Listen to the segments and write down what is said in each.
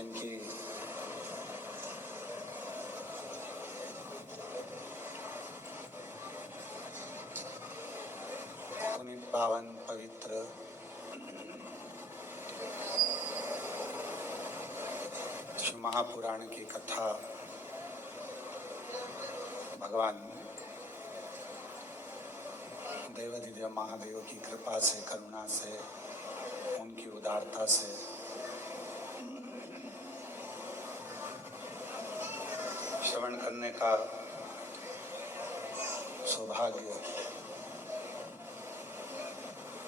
जिनकी पुनीत पावन पवित्र श्री महापुराण की कथा भगवान देवाधिदेव महादेव की कृपा से, करुणा से, उनकी उदारता से श्रवण करने का सौभाग्य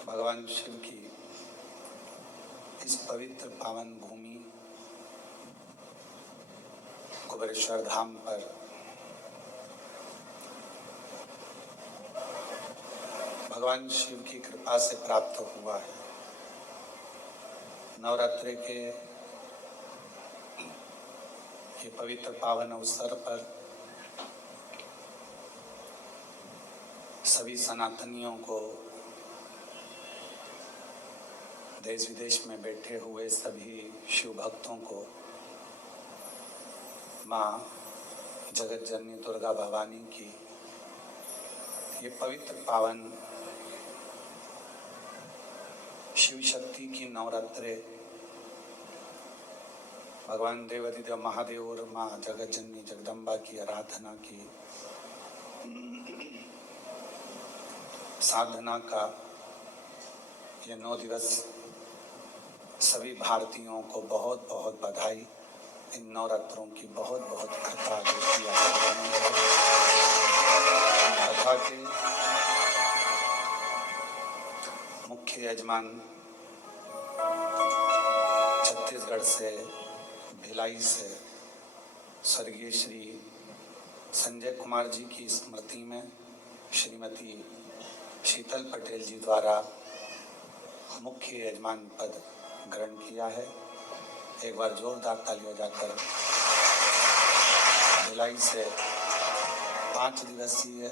भगवान शिव की इस पवित्र पावन भूमि कुबेरेश्वर धाम पर भगवान शिव की कृपा से प्राप्त हुआ है। नवरात्रि के ये पवित्र पावन अवसर पर सभी सनातनियों को, देश विदेश में बैठे हुए सभी शिव भक्तों को माँ जगत जननी दुर्गा भवानी की ये पवित्र पावन शिव शक्ति की नवरात्रे, भगवान देवाधिदेव महादेव और माँ जगत जननी जगदम्बा की आराधना की साधना का ये 9 दिवस सभी भारतीयों को बहुत बहुत बधाई। इन नवरात्रों की बहुत बहुत कृपा देती है। कथा के मुख्य यजमान छत्तीसगढ़ से, भिलाई से स्वर्गीय श्री संजय कुमार जी की स्मृति में श्रीमती शीतल पटेल जी द्वारा मुख्य यजमान पद ग्रहण किया है। एक बार जोरदार ताली बजाकर भिलाई से 5 दिवसीय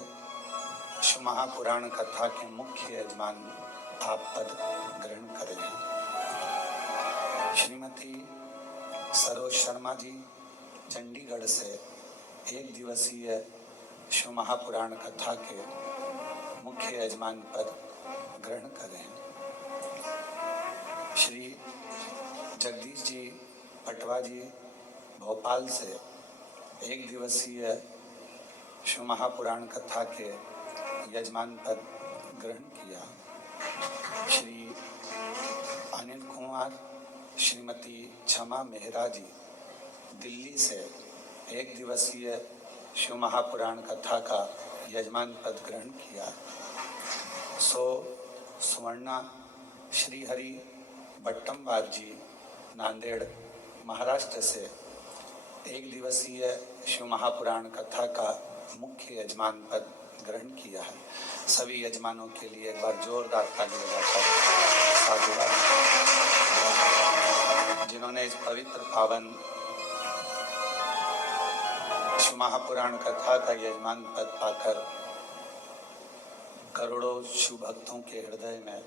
शिव महापुराण कथा के मुख्य यजमान आप पद ग्रहण करें। श्रीमती सरोज शर्मा जी चंडीगढ़ से 1 दिवसीय शिव महापुराण कथा के मुख्य यजमान पद ग्रहण करें। श्री जगदीश जी पटवा जी भोपाल से 1 दिवसीय शिव महापुराण कथा के यजमान पद ग्रहण किया। श्री अनिल कुमार, श्रीमती क्षमा मेहरा जी दिल्ली से 1 दिवसीय शिव महापुराण कथा का यजमान पद ग्रहण किया। सुवर्णा श्रीहरि भट्टम्बार जी नांदेड़ महाराष्ट्र से 1 दिवसीय शिव महापुराण कथा का मुख्य यजमान पद ग्रहण किया है। सभी यजमानों के लिए एक बार जोरदार ताली बजाकर साधुवाद। जिन्होंने इस पवित्र पावन शिव महापुराण कथा का यजमान पद पाकर करोड़ों शिव भक्तों के हृदय में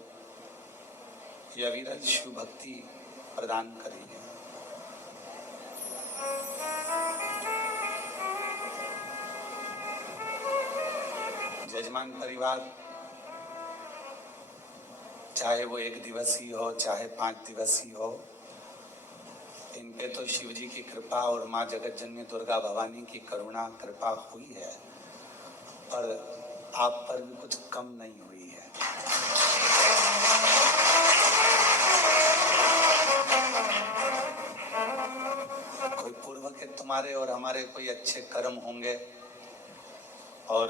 यह अविरल शिव भक्ति प्रदान करी है। यजमान परिवार चाहे वो 1 दिवसीय हो, चाहे 5 दिवसीय हो, इन पे तो शिव जी की कृपा और माँ जगत जननी दुर्गा भवानी की करुणा कृपा हुई है, पर आप पर भी कुछ कम नहीं हुई है। कोई पूर्व के तुम्हारे और हमारे कोई अच्छे कर्म होंगे, और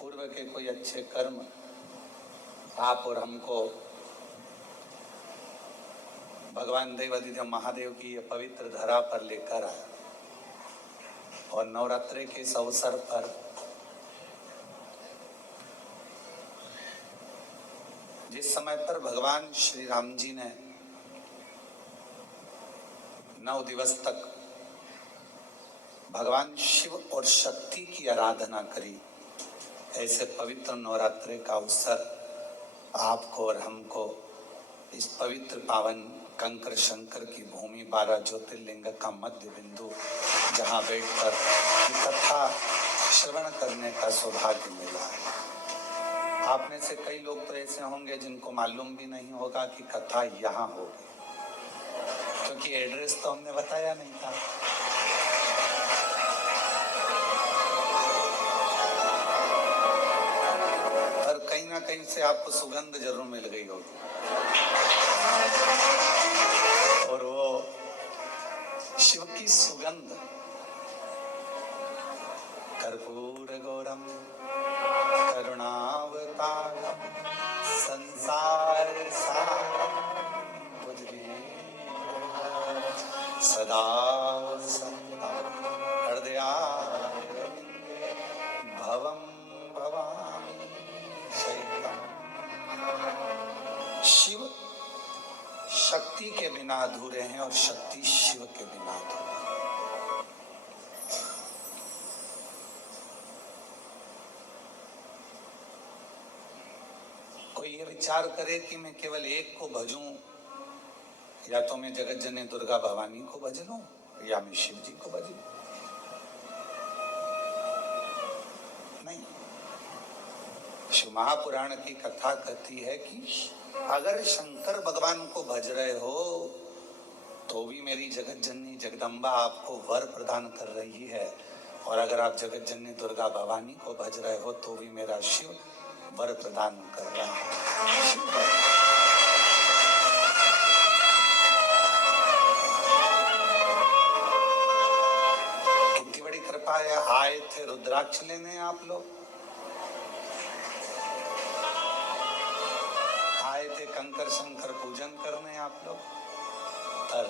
पूर्व के कोई अच्छे कर्म आप और हमको भगवान देवाधिदेव महादेव की ये पवित्र धरा पर लेकर आए। और नवरात्रि के इस अवसर पर जिस समय पर भगवान श्री राम जी ने 9 दिवस तक भगवान शिव और शक्ति की आराधना करी, ऐसे पवित्र नवरात्रि का अवसर आपको और हमको इस पवित्र पावन कंकर शंकर की भूमि, 12 ज्योतिर्लिंग का मध्य बिंदु, जहां बैठकर कथा श्रवण करने का सौभाग्य मिला है। आप में से कई लोग तो ऐसे होंगे जिनको मालूम भी नहीं होगा कि कथा यहाँ होगी, क्योंकि एड्रेस तो हमने बताया नहीं था। पर कहीं ना कहीं से आपको सुगंध जरूर मिल गई होगी, और वो शिव की सुगंध कर्पूर गौरम करुणावतारम संसार सारम सदा वसन्तं हृदयारविन्दे भवं भवामि शयितं। शिव शक्ति के बिना अधूरे हैं और शक्ति शिव के बिना अधूरे है। कोई ये विचार करे कि मैं केवल एक को भजूं, या तो मैं जगत जननी दुर्गा भवानी को भज लूं या मैं शिव जी को भज लूं। नहीं, शिव महापुराण की कथा कहती है कि अगर शंकर भगवान को भज रहे हो तो भी मेरी जगत जननी जगदम्बा आपको वर प्रदान कर रही है, और अगर आप जगत जननी दुर्गा भवानी को भज रहे हो तो भी मेरा शिव वर प्रदान कर रहा है। आए थे रुद्राक्ष लेने आप लोग, आए थे कंकर शंकर पूजन करने आप लोग, पर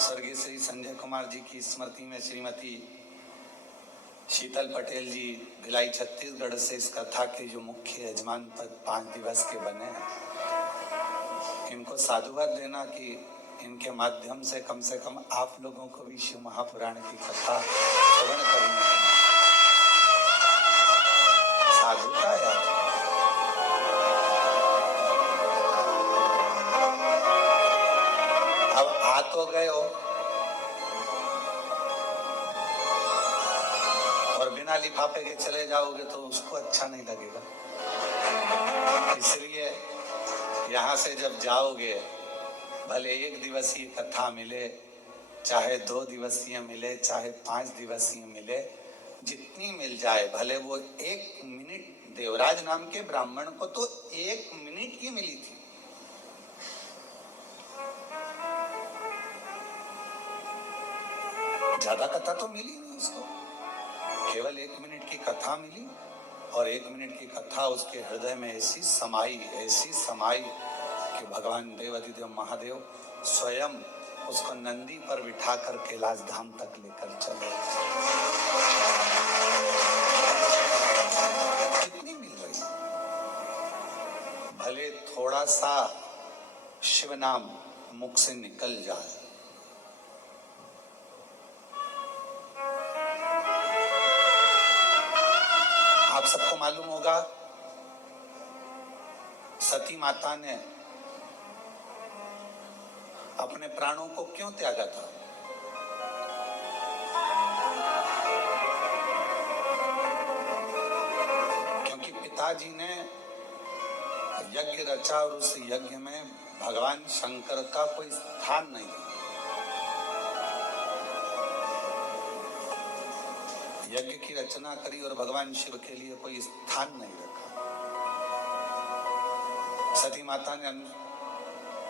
स्वर्गीय श्री संजय कुमार जी की स्मृति में श्रीमती शीतल पटेल जी भिलाई छत्तीसगढ़ से इस कथा के जो मुख्य यजमान पद 5 दिवस के बने हैं, इनको साधुवाद देना कि इनके माध्यम से कम आप लोगों को भी शिव महापुराण की कथा श्रवण करनी है। साधुता यार, अब आ तो गए हो और बिना लिफाफे के चले जाओगे तो उसको अच्छा नहीं लगेगा। इसलिए यहाँ से जब जाओगे, भले 1 दिवसीय कथा मिले, चाहे 2 दिवसीय मिले, चाहे 5 दिवसीय मिले, जितनी मिल जाए, भले वो 1 मिनट, देवराज नाम के ब्राह्मण को तो 1 मिनट की मिली थी। ज्यादा कथा तो मिली नहीं उसको, केवल 1 मिनट की कथा मिली, और 1 मिनट की कथा उसके हृदय में ऐसी समाई कि भगवान देवाधिदेव महादेव स्वयं उसको नंदी पर बिठाकर कैलाश धाम तक लेकर चले। कितनी मिल रही, भले थोड़ा सा शिव नाम मुख से निकल जाए। आप सबको मालूम होगा सती माता ने अपने प्राणों को क्यों त्यागा था? क्योंकि पिताजी ने यज्ञ रचा और उस यज्ञ में भगवान शंकर का कोई स्थान नहीं। यज्ञ की रचना करी और भगवान शिव के लिए कोई स्थान नहीं रखा। सती माता ने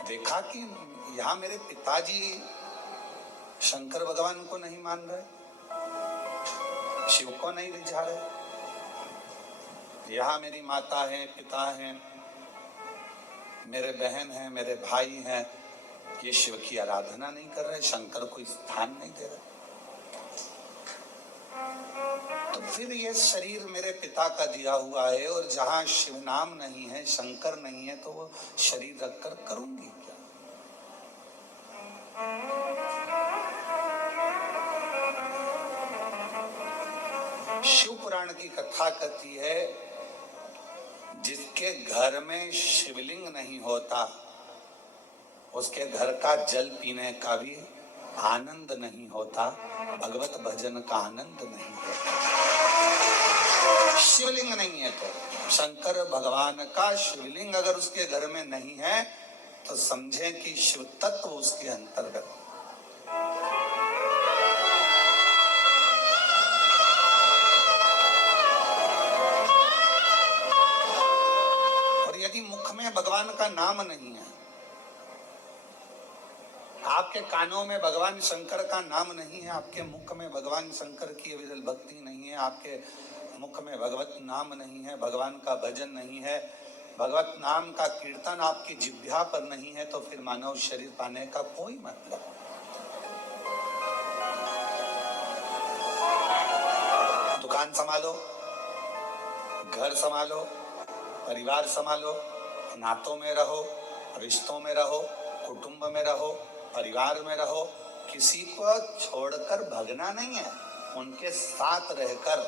देखा कि यहाँ मेरे पिताजी शंकर भगवान को नहीं मान रहे, शिव को नहीं रिझा रहे, यहाँ मेरी माता है, पिता हैं, मेरे बहन हैं, मेरे भाई हैं, ये शिव की आराधना नहीं कर रहे, शंकर को स्थान नहीं दे रहे, तो फिर ये शरीर मेरे पिता का दिया हुआ है, और जहां शिव नाम नहीं है, शंकर नहीं है, तो वो शरीर रखकर करूंगी क्या? शिव पुराण की कथा कहती है, जिसके जिसके घर में शिवलिंग नहीं होता उसके घर का जल पीने का भी आनंद नहीं होता, भगवत भजन का आनंद नहीं होता। शिवलिंग नहीं है तो शंकर भगवान का शिवलिंग अगर उसके घर में नहीं है तो समझें कि शिव तत्व उसके अंतर्गत। और यदि मुख में भगवान का नाम नहीं है, आपके कानों में भगवान शंकर का नाम नहीं है, आपके मुख में भगवान शंकर की अविरल भक्ति नहीं है, आपके मुख में भगवत नाम नहीं है, भगवान का भजन नहीं है, भगवत नाम का कीर्तन आपकी जिह्वा पर नहीं है, तो फिर मानव शरीर पाने का कोई मतलब। दुकान संभालो, घर संभालो, परिवार संभालो, नातों में रहो, रिश्तों में रहो, कुटुंब में रहो, परिवार में रहो, किसी को छोड़कर भगना नहीं है। उनके साथ रहकर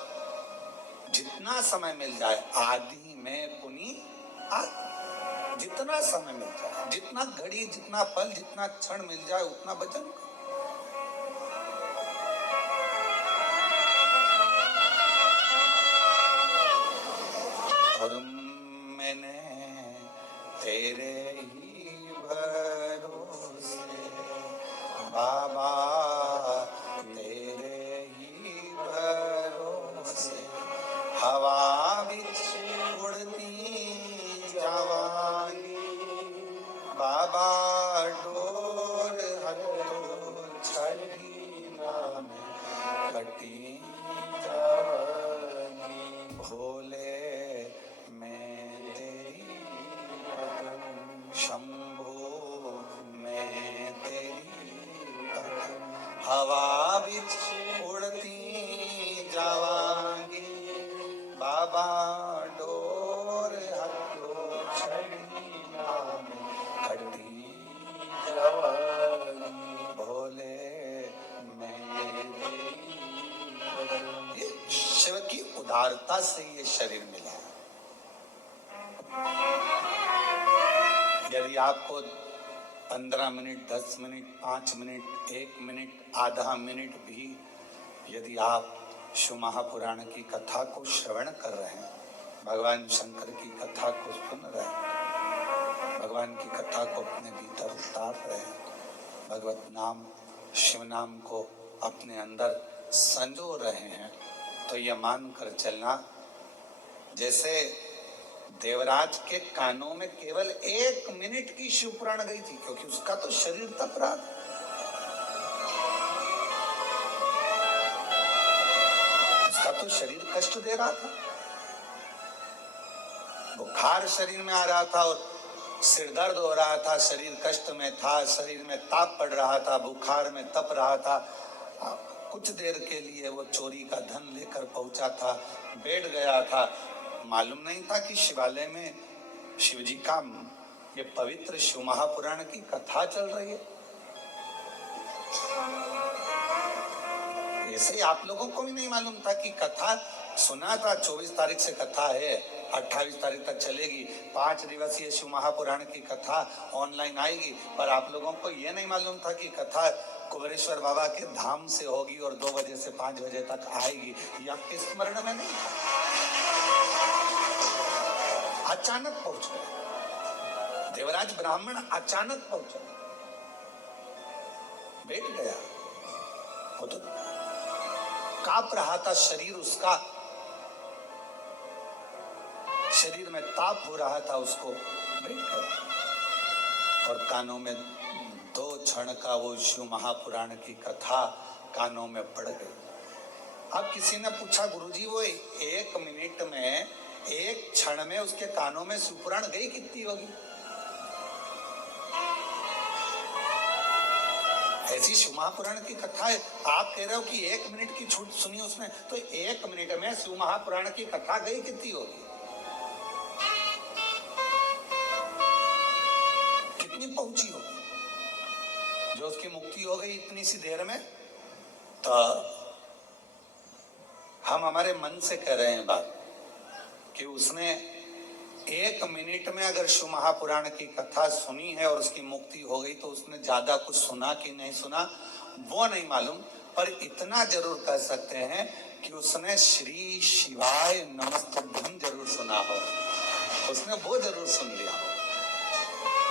जितना समय मिल जाए, आदि में पुनी आदि, जितना समय मिल जाए, जितना घड़ी, जितना पल, जितना क्षण मिल जाए उतना भजन। और मैंने तेरे ही भरोसे बाबा, तेरे ही भरोसे हवा बिच उड़ती जावांगी, बाबा डोर हथो छड़ी नाम कटी जावांगी, भोले मैं तेरी भगन, शंभो मैं तेरी भगन, हवा बिच उड़ती जावांगी, बाबा डोर हथो छड़ी नाम कटी जावांगी, भोले मैं तेरी भगन। ये शिव की उदारता से ये शरीर मिला। यदि आपको 15 मिनट, 10 मिनट, 5 मिनट, 1 मिनट, आधा मिनट भी यदि आप शिव महापुराण की कथा को श्रवण कर रहे हैं, भगवान शंकर की कथा को सुन रहे हैं, भगवान की कथा को अपने भीतर उतार रहे हैं, भगवत नाम, शिव नाम को अपने अंदर संजो रहे हैं, तो यह मानकर चलना जैसे देवराज के कानों में केवल 1 मिनट की शिव पुराण गई थी, क्योंकि उसका तो शरीर तप रहा था। उसका तो शरीर कष्ट दे रहा था, बुखार शरीर में आ रहा था और सिर दर्द हो रहा था, शरीर कष्ट में था, शरीर में ताप पड़ रहा था, बुखार में तप रहा था। कुछ देर के लिए वो चोरी का धन लेकर पहुंचा था, बैठ गया था, मालूम नहीं था कि शिवालय में शिवजी का ये पवित्र शिव महापुराण की कथा चल रही है। ऐसे आप लोगों को भी नहीं मालूम था कि कथा सुना था, 24 तारीख से कथा है, 28 तारीख तक चलेगी, 5 दिवसीय शिव महापुराण की कथा ऑनलाइन आएगी, पर आप लोगों को यह नहीं मालूम था कि कथा कुबेरेश्वर बाबा के धाम से होगी और 2 बजे से 5 बजे तक आएगी। ये आपके स्मरण में नहीं था, अचानक पहुंच गए। देवराज ब्राह्मण अचानक पहुंचा, बैठ गया, वो तो कांप रहा था शरीर उसका, शरीर में ताप हो रहा था उसको, बैठ गया और कानों में 2 क्षण का वो शिव महापुराण की कथा कानों में पड़ गई। अब किसी ने पूछा, गुरुजी वो 1 मिनट में, 1 क्षण में उसके कानों में शिव पुराण गई कितनी होगी? ऐसी शिव महापुराण की कथा है, आप कह रहे हो कि 1 मिनट की छूट सुनी उसने, तो 1 मिनट में शिव महापुराण की कथा गई कितनी होगी? कितनी पहुंची होगी? जो उसकी मुक्ति हो गई इतनी सी देर में। तो हम हमारे मन से कह रहे हैं बात कि उसने एक मिनट में अगर शिव महापुराण की कथा सुनी है और उसकी मुक्ति हो गई तो उसने ज्यादा कुछ सुना कि नहीं सुना वो नहीं मालूम, पर इतना जरूर कह सकते हैं कि उसने श्री शिवाय नमस्तुभ्यम जरूर सुना हो, उसने वो जरूर सुन लिया हो।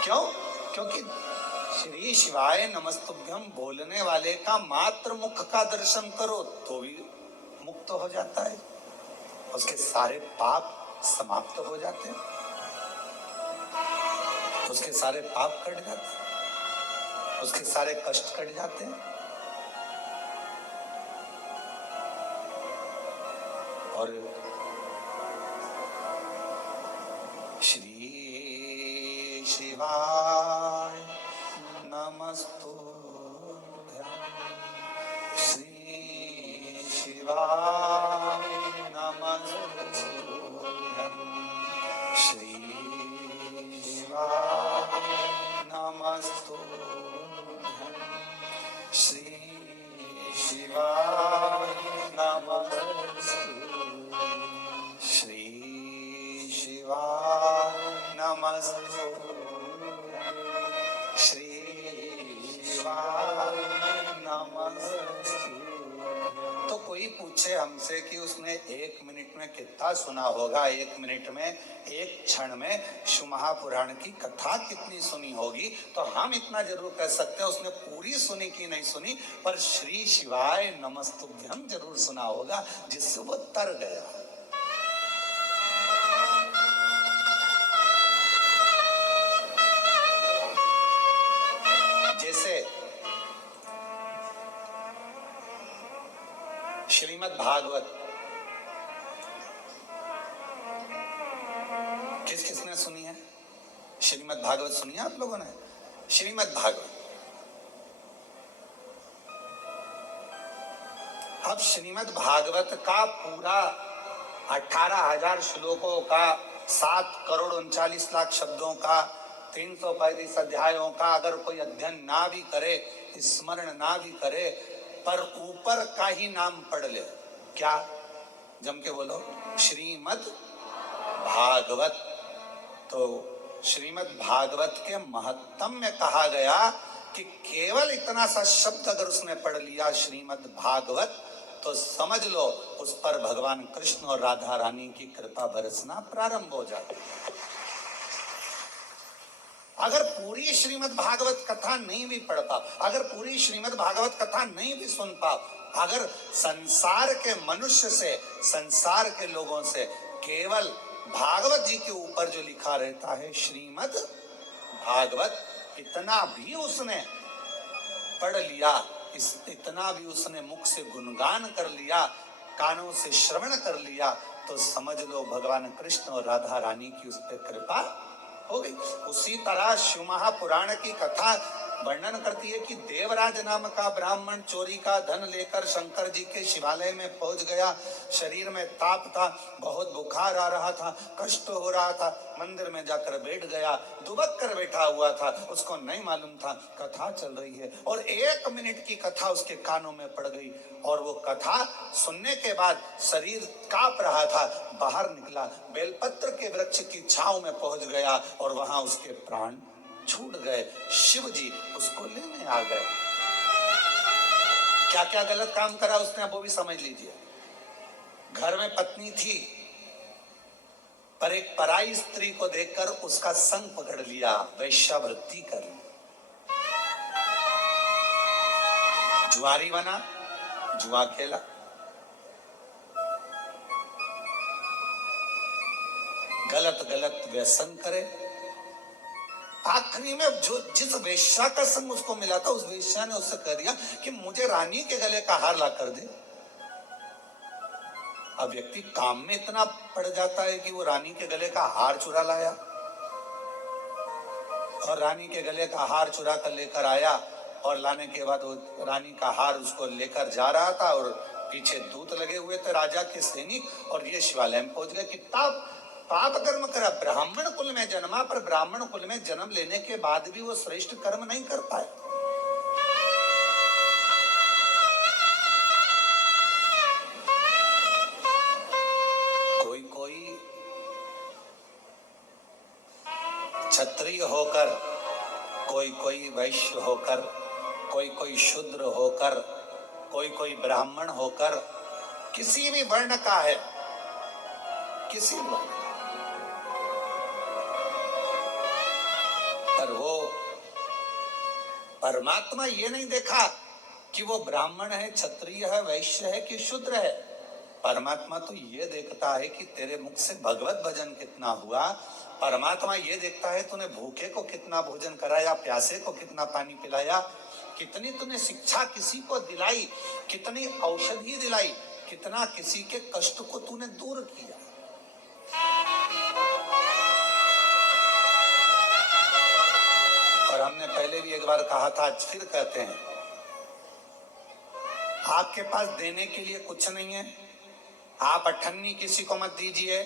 क्यों? क्योंकि श्री शिवाय नमस्तुभ्यम बोलने वाले का मात्र मुख का दर्शन करो तो भी मुक्त हो जाता है, उसके सारे पाप समाप्त हो जाते हैं, उसके सारे पाप कट जाते हैं, उसके सारे कष्ट कट जाते हैं। और श्री शिवाय नमस्तुभ्यं, श्री शिवाय नमस्तुभ्यं, श्री शिवाय नमस्तुभ्यं, श्री शिवाय नमस्तुभ्यं, श्री शिवाय नमस्तुभ्यं, श्री शिवाय नमस्तुभ्यं। तो कोई पूछे हमसे कि उसने एक मिनट में कितना सुना होगा, एक मिनट में, एक क्षण में शिव महापुराण की कथा कितनी सुनी होगी, तो हम इतना जरूर कह सकते हैं उसने पूरी सुनी कि नहीं सुनी, पर श्री शिवाय नमस्तुभ्यम जरूर सुना होगा, जिससे वो तर गया। जैसे श्रीमद् भागवत किस किसने सुनी है? श्रीमद् भागवत सुनी है आप लोगों ने? श्रीमद् भागवत। अब श्रीमद् भागवत का पूरा 18,000 श्लोकों का 7,39,00,000 शब्दों का 335 अध्यायों का अगर कोई अध्ययन ना भी करे, स्मरण ना भी करे, पर ऊपर का ही नाम पढ़ ले, क्या? जम के बोलो, श्रीमद् भागवत। तो श्रीमद् भागवत के महत्तम में कहा गया कि केवल इतना सा शब्द अगर उसने पढ़ लिया श्रीमद् भागवत, तो समझ लो उस पर भगवान कृष्ण और राधा रानी की कृपा बरसना प्रारंभ हो जाती। अगर पूरी श्रीमद् भागवत कथा नहीं भी पढ़ पाओ, अगर पूरी श्रीमद् भागवत कथा नहीं भी सुन पाओ, अगर संसार के मनुष्य से, संसार के लोगों से केवल भागवत जी के ऊपर जो लिखा रहता है श्रीमद् भागवत, इतना भी उसने पढ़ लिया, इतना भी उसने मुख से गुणगान कर लिया, कानों से श्रवण कर लिया, तो समझ लो भगवान कृष्ण और राधा रानी की उस पर कृपा हो गई। उसी तरह शिव महापुराण की कथा वर्णन करती है कि देवराज नाम का ब्राह्मण चोरी का धन लेकर शंकर जी के शिवालय में पहुंच गया। शरीर में ताप था, बहुत बुखार आ रहा था, कष्ट हो रहा था, मंदिर में जाकर बैठ गया, दुबक कर बैठा हुआ था, उसको नहीं मालूम था कथा चल रही है, और 1 मिनट की कथा उसके कानों में पड़ गई, और वो कथा सुनने के बाद शरीर कांप रहा था, बाहर निकला, बेलपत्र के वृक्ष की छांव में पहुंच गया, और वहां उसके प्राण छूट गए। शिव जी उसको लेने आ गए। क्या क्या गलत काम करा उसने, वो भी समझ लीजिए। घर में पत्नी थी, पर एक पराई स्त्री को देखकर उसका संग पकड़ लिया, वैश्यावृत्ति कर ली, जुआरी बना, जुआ खेला, गलत गलत व्यसन करे। आखिरी में जो जिस वेश्या का संग उसको मिला था, उस वेश्या ने उससे कह दिया कि मुझे रानी के गले का हार ला कर दे। अब व्यक्ति काम में इतना पड़ जाता है कि वो रानी के गले का हार चुरा लाया, और रानी के गले का हार चुरा कर लेकर आया, और लाने के बाद वो रानी का हार उसको लेकर जा रहा था, और पीछे दूत लगे हुए थे राजा के सैनिक, और ये शिवालय में पहुंच गए। कितना पाप कर्म करा, ब्राह्मण कुल में जन्मा, पर ब्राह्मण कुल में जन्म लेने के बाद भी वो श्रेष्ठ कर्म नहीं कर पाए। कोई कोई क्षत्रिय होकर, कोई कोई वैश्य होकर, कोई कोई शूद्र होकर, कोई कोई ब्राह्मण होकर, किसी भी वर्ण का है, किसी भी वर्ण, पर वो परमात्मा ये नहीं देखा कि वो ब्राह्मण है, क्षत्रिय है, वैश्य है कि शूद्र है। परमात्मा तो ये देखता है कि तेरे मुख से भगवत भजन कितना हुआ। परमात्मा ये देखता है तूने भूखे को कितना भोजन कराया, प्यासे को कितना पानी पिलाया, कितनी तूने शिक्षा किसी को दिलाई, कितनी औषधि दिलाई, कितना किसी के कष्ट को तूने दूर किया। और हमने पहले भी एक बार कहा था, आज फिर कहते हैं, आपके पास देने के लिए कुछ नहीं है, आप अठन्नी किसी को मत दीजिए।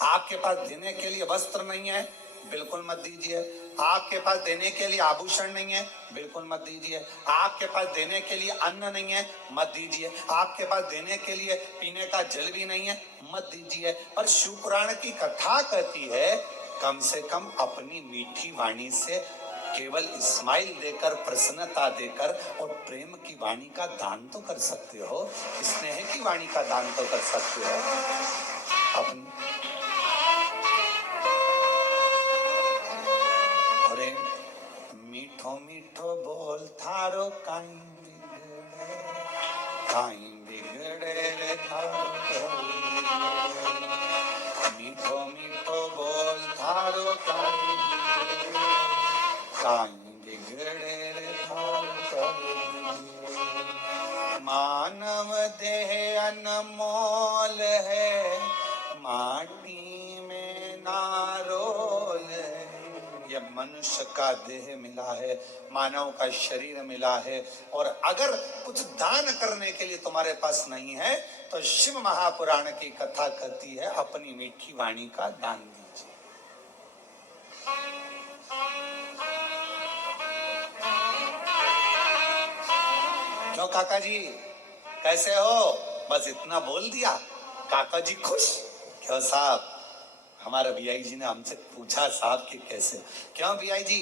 आपके पास देने के लिए वस्त्र नहीं है, बिल्कुल मत दीजिए। आपके पास देने के लिए आभूषण नहीं है, बिल्कुल मत दीजिए। आपके पास देने के लिए अन्न नहीं है, मत दीजिए। आपके पास देने के लिए पीने का जल भी नहीं है, मत दीजिए। पर शिव पुराण की कथा कहती है, कम से कम अपनी मीठी वाणी से केवल स्माइल देकर, प्रसन्नता देकर और प्रेम की वाणी का दान तो कर सकते हो, स्नेह की वाणी का दान तो कर सकते हो। अपन अरे मीठो मीठो बोल थारो काई बिगड़े रे थारो, मीठो मीठो बोल थारो काई बिगड़े रे थारो। मानव देह अनमोल है, माटी में नारोल है। यह मनुष्य का देह मिला है, मानव का शरीर मिला है, और अगर कुछ दान करने के लिए तुम्हारे पास नहीं है तो शिव महापुराण की कथा कहती है, अपनी मीठी वाणी का दान दीजिए। क्यों काका जी कैसे हो? बस इतना बोल दिया, काका जी खुश। क्यों साहब, हमारे बीआई जी ने हमसे पूछा साहब कि कैसे हो? क्यों बीआई जी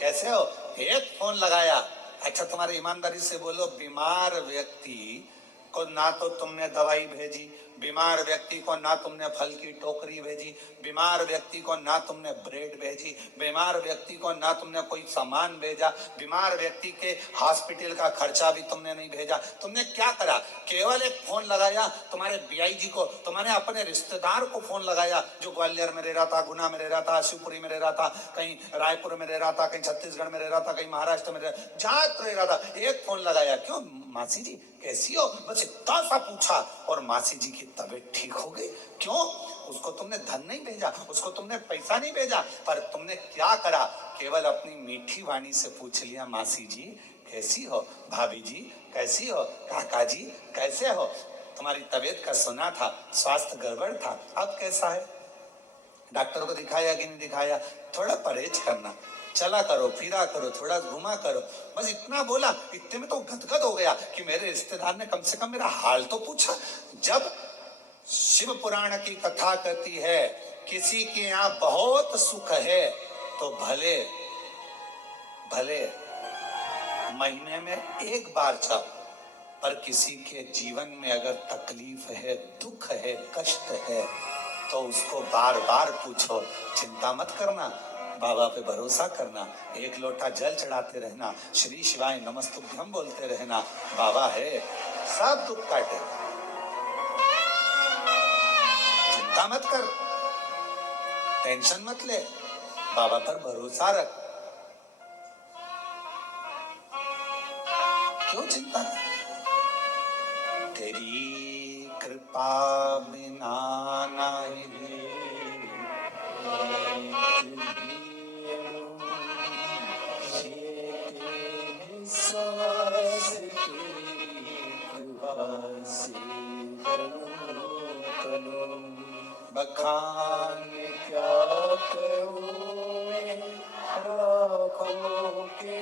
कैसे हो? एक फोन लगाया। अच्छा तुम्हारे ईमानदारी से बोलो, बीमार व्यक्ति को ना तो तुमने दवाई भेजी, बीमार व्यक्ति को ना तुमने फल की टोकरी भेजी, बीमार व्यक्ति को ना तुमने ब्रेड भेजी, बीमार व्यक्ति को ना तुमने कोई सामान भेजा, बीमार व्यक्ति के हॉस्पिटल का खर्चा भी तुमने नहीं भेजा। तुमने क्या करा? केवल एक फोन लगाया तुम्हारे बीआई जी को, तुम्हारे अपने रिश्तेदार को फोन लगाया जो ग्वालियर में रह रहा था, गुना में रह रहा था, शिवपुरी में रह रहा था, कहीं रायपुर में रह रहा था, कहीं छत्तीसगढ़ में रह रहा था, कहीं महाराष्ट्र में जहां रह रहा था, एक फोन लगाया। क्यों मासी जी कैसी हो? बस इतना सा पूछा और मासी जी की तबीयत ठीक हो गई। क्यों? उसको तुमने धन नहीं भेजा, उसको तुमने पैसा नहीं भेजा, पर तुमने क्या करा? केवल अपनी मीठी वाणी से पूछ लिया, मासी जी कैसी हो, भाभी जी कैसी हो, काका जी कैसे हो? तुम्हारी तबीयत का सुना था, स्वास्थ्य गड़बड़ था, अब कैसा है? डॉक्टर को दिखाया कि नहीं दिखाया? थोड़ा परहेज करना, चला करो, फिरा करो, थोड़ा घुमा करो। बस इतना बोला, इतने में तो गदगद हो गया कि मेरे रिश्तेदार ने कम से कम मेरा हाल तो पूछा। जब शिव पुराण की कथा कहती है किसी के यहाँ बहुत सुख है तो भले भले महीने में एक बार जाओ, पर किसी के जीवन में अगर तकलीफ है, दुख है, कष्ट है तो उसको बार बार पूछो। चिंता मत करना, बाबा पे भरोसा करना, एक लोटा जल चढ़ाते रहना, श्री शिवाय नमस्तुभ्यम बोलते रहना, बाबा है, सब दुख काटे। चिंता मत कर, टेंशन मत ले, बाबा पर भरोसा रख। क्यों चिंता कर? तेरी कृपा बिना नहीं बखान क्या करूं लाखों के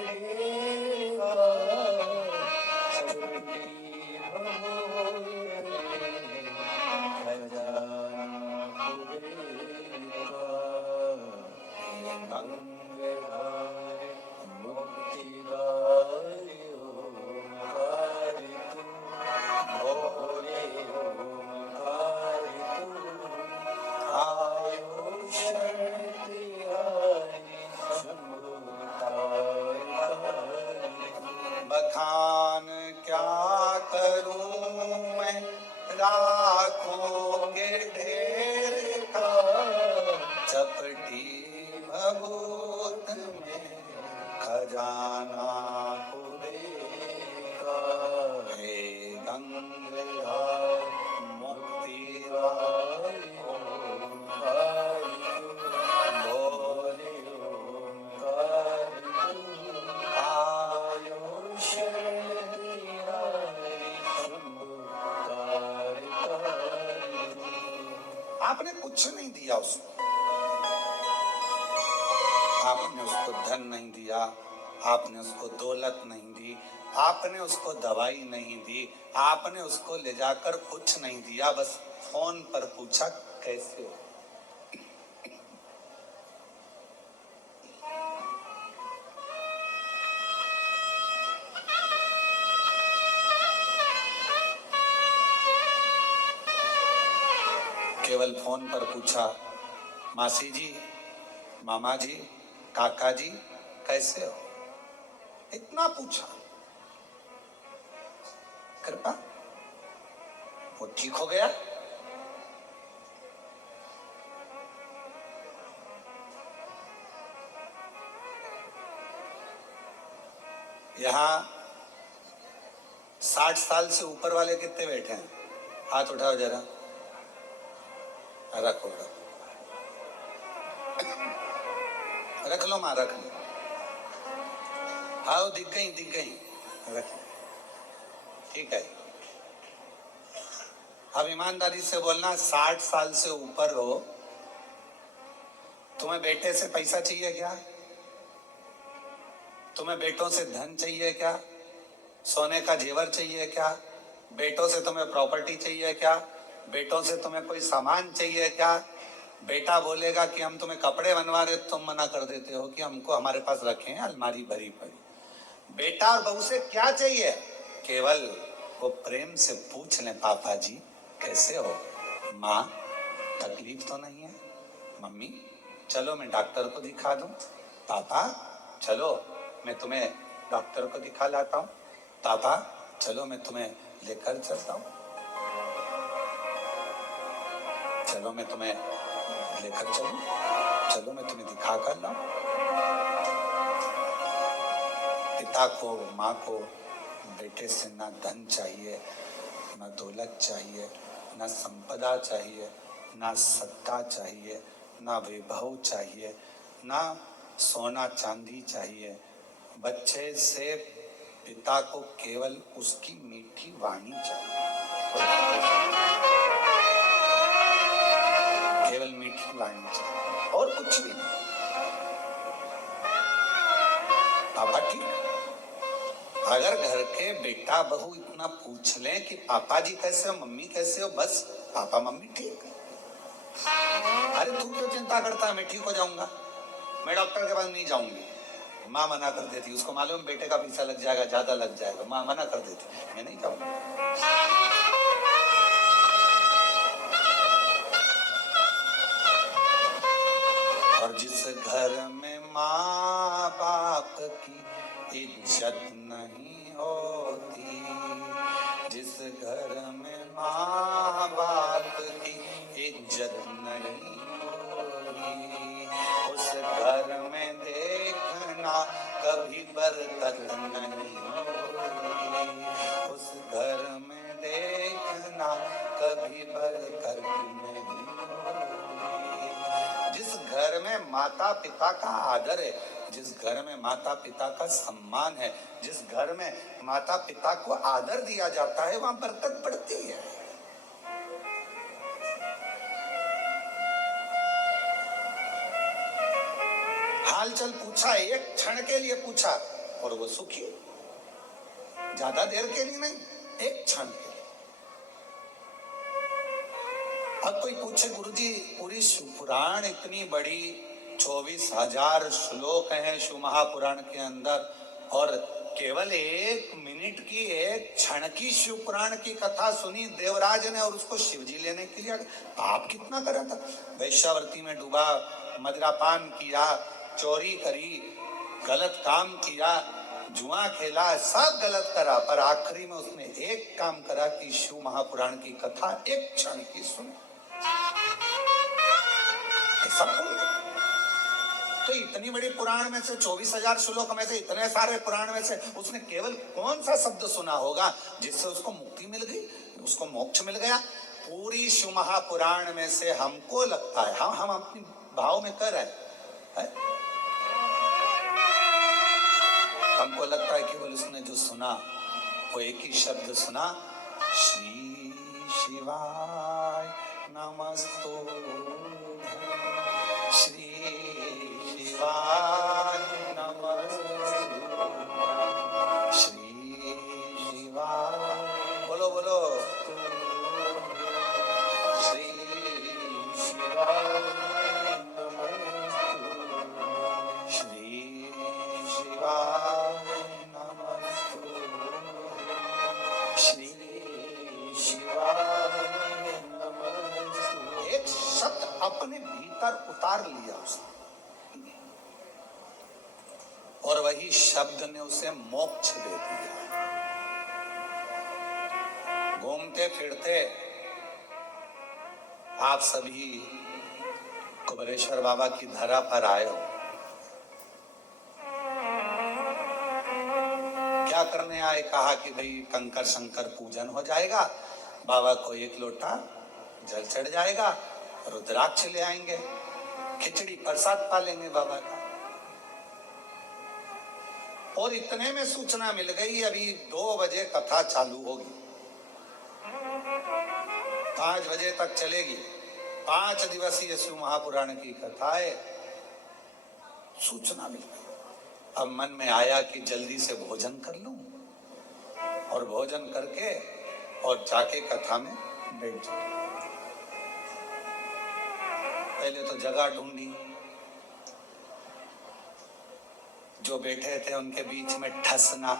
खजाना बखान क्या करूं मैं राखों के ढेर का, चपटी भभूत में खजाना कुबेर का। हे गंगाधर मुक्ति दायक बोले ओंकार आयुष आपने कुछ नहीं दिया उसको, आपने उसको धन नहीं दिया, आपने उसको दौलत नहीं दी, आपने उसको दवाई नहीं दी, आपने उसको ले जाकर कुछ नहीं दिया, बस फोन पर पूछा कैसे हो। केवल फोन पर पूछा, मासी जी, मामा जी, काका जी कैसे हो, इतना पूछा। कृपा वो ठीक हो गया। यहां 60 साल से ऊपर वाले कितने बैठे हैं? हाथ उठाओ जरा। रखो रख लो मां, रख लो। हाँ दिख गई रख। ठीक है, अब ईमानदारी से बोलना, 60 साल से ऊपर हो, तुम्हें बेटे से पैसा चाहिए क्या? तुम्हें बेटों से धन चाहिए क्या? सोने का जेवर चाहिए क्या? बेटों से तुम्हें प्रॉपर्टी चाहिए क्या? बेटों से तुम्हें कोई सामान चाहिए क्या? बेटा बोलेगा कि हम तुम्हें कपड़े बनवा रहे, तुम मना कर देते हो कि हमको हमारे पास रखे हैं अलमारी भरी पड़ी। बेटा और बहू से क्या चाहिए? केवल वो प्रेम से पूछ लें, पापा जी कैसे हो, माँ तकलीफ तो नहीं है, मम्मी चलो मैं डॉक्टर को दिखा दूं, पापा चलो मैं तुम्हें डॉक्टर को दिखा लाता हूँ, पापा चलो मैं तुम्हें लेकर चलता हूँ, चलो मैं तुम्हें लेकर चलूं, चलो मैं तुम्हें दिखा कर लाऊं। पिता को माँ को बेटे से ना धन चाहिए, ना दौलत चाहिए, ना संपदा चाहिए, ना सत्ता चाहिए, ना वैभव चाहिए, ना सोना चांदी चाहिए। बच्चे से पिता को केवल उसकी मीठी वाणी चाहिए, केवल मीठी वाणी चाहिए और कुछ भी नहीं। पापा ठीक, अगर घर के बेटा बहू इतना पूछ लें कि पापा जी कैसे हो, मम्मी कैसे हो, बस पापा मम्मी ठीक। अरे तू क्यों चिंता करता है, मैं ठीक हो जाऊंगा, मैं डॉक्टर के पास नहीं जाऊंगी। माँ मना कर देती, उसको मालूम बेटे का पैसा लग जाएगा, ज्यादा लग जाएगा, माँ मना कर देती, मैं नहीं जाऊंगा। और जिस घर में माँ बाप की इज्जत नहीं होती, जिस घर में माँ बाप की इज्जत नहीं होती, उस घर में देखना कभी बरकत नहीं होती, उस घर में देखना कभी बरकत नहीं होती। जिस घर में माता पिता का आदर है, जिस घर में माता पिता का सम्मान है, जिस घर में माता पिता को आदर दिया जाता है, वहां बरकत बढ़ती है। हालचाल पूछा, एक क्षण के लिए पूछा और वो सुखी, ज्यादा देर के लिए नहीं, एक क्षण के लिए। अब कोई पूछे गुरुजी पूरी शिवपुराण इतनी बड़ी 24,000 श्लोक हैं शिव महापुराण के अंदर, और केवल 1 मिनट की, एक क्षण की शिवपुराण की कथा सुनी देवराज ने और उसको शिवजी लेने के लिए पाप कितना करा था। वैश्यावृत्ति में डूबा, मदिरापान किया, चोरी करी, गलत काम किया, जुआ खेला, सब गलत करा, पर आखिरी में उसने एक काम करा कि शिव महापुराण की कथा एक क्षण की सुनी। सब तो इतनी बड़ी पुराण में से 24,000 श्लोक में से इतने सारे पुराण में से उसने केवल कौन सा शब्द सुना होगा जिससे उसको मुक्ति मिल गई, उसको मोक्ष मिल गया? पूरी शिव महापुराण में से हमको लगता है, हम अपनी भाव में कर रहे हैं, हमको लगता है केवल उसने जो सुना वो एक ही शब्द सुना, श्री शिवाय नमस्तुभ्यं, श्री शिवाय नमस्तुभ्यं, श्री शिवाय, बोलो बोलो, श्री शिवाय नमस्तुभ्यं, श्री शिवाय नमस्तुभ्यं, श्री शिवाय नमस्तुभ्यं। एक शब्द अपने भीतर उतार लिया उसने और वही शब्द ने उसे मोक्ष दे दिया। घूमते फिरते आप सभी कुबेरेश्वर बाबा की धरा पर आए हो, क्या करने आए? कहा कि भाई कंकर शंकर पूजन हो जाएगा, बाबा को एक लोटा जल चढ़ जाएगा, रुद्राक्ष ले आएंगे, खिचड़ी प्रसाद पा लेंगे बाबा का। और इतने में सूचना मिल गई अभी 2 बजे कथा चालू होगी, 5 बजे तक चलेगी, 5 दिवसीय शिव महापुराण की कथा है। सूचना मिल गई। अब मन में आया कि जल्दी से भोजन कर लूं और भोजन करके और जाके कथा में बैठ जाऊं। पहले तो जगह ढूंढी, जो बैठे थे उनके बीच में ठसना,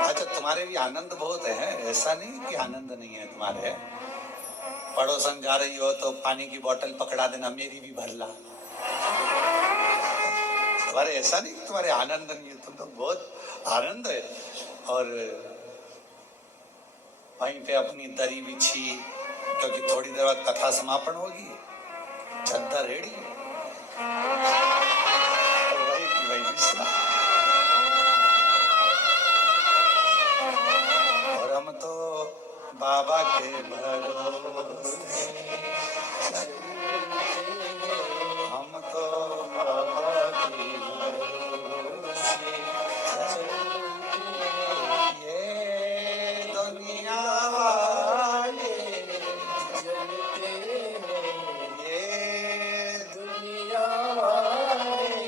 अच्छा तुम्हारे भी आनंद बहुत है, ऐसा नहीं कि आनंद नहीं है तुम्हारे। पड़ोसन जा रही हो तो पानी की बोतल पकड़ा देना, मेरी भी भर ला। तुम्हारे ऐसा नहीं तुम्हारे आनंद नहीं है, तुम तो बहुत आनंद है। और वहीं पे अपनी दरी बिछी, क्योंकि थोड़ी देर बाद कथा समापन होगी, चद्दर रेडी, वही बिछना। और हम तो बाबा के भरोसे, हम तो बाबा के भरोसे, ये दुनिया वाले जलते हैं, ये दुनिया वाले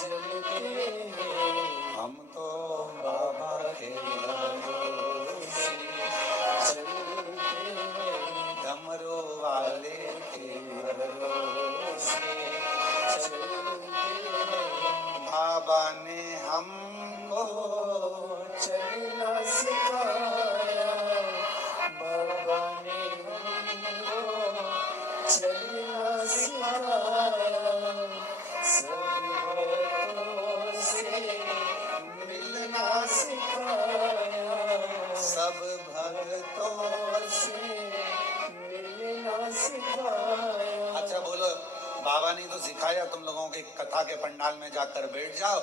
जलते हैं, हम तो बाबा के भरोसे चलते हैं, डमरू वाले के भरोसे चलते हैं। बाबा ने हमको चलना सिखाया, बाबा ने हमको चलना सिखाया, सब भक्तों से मिलना सिखाया, सब भक्तों से मिलना सिखाया। अच्छा बोलो, बाबा ने तो सिखाया तुम लोगों के कथा के पंडाल में जाकर बैठ जाओ,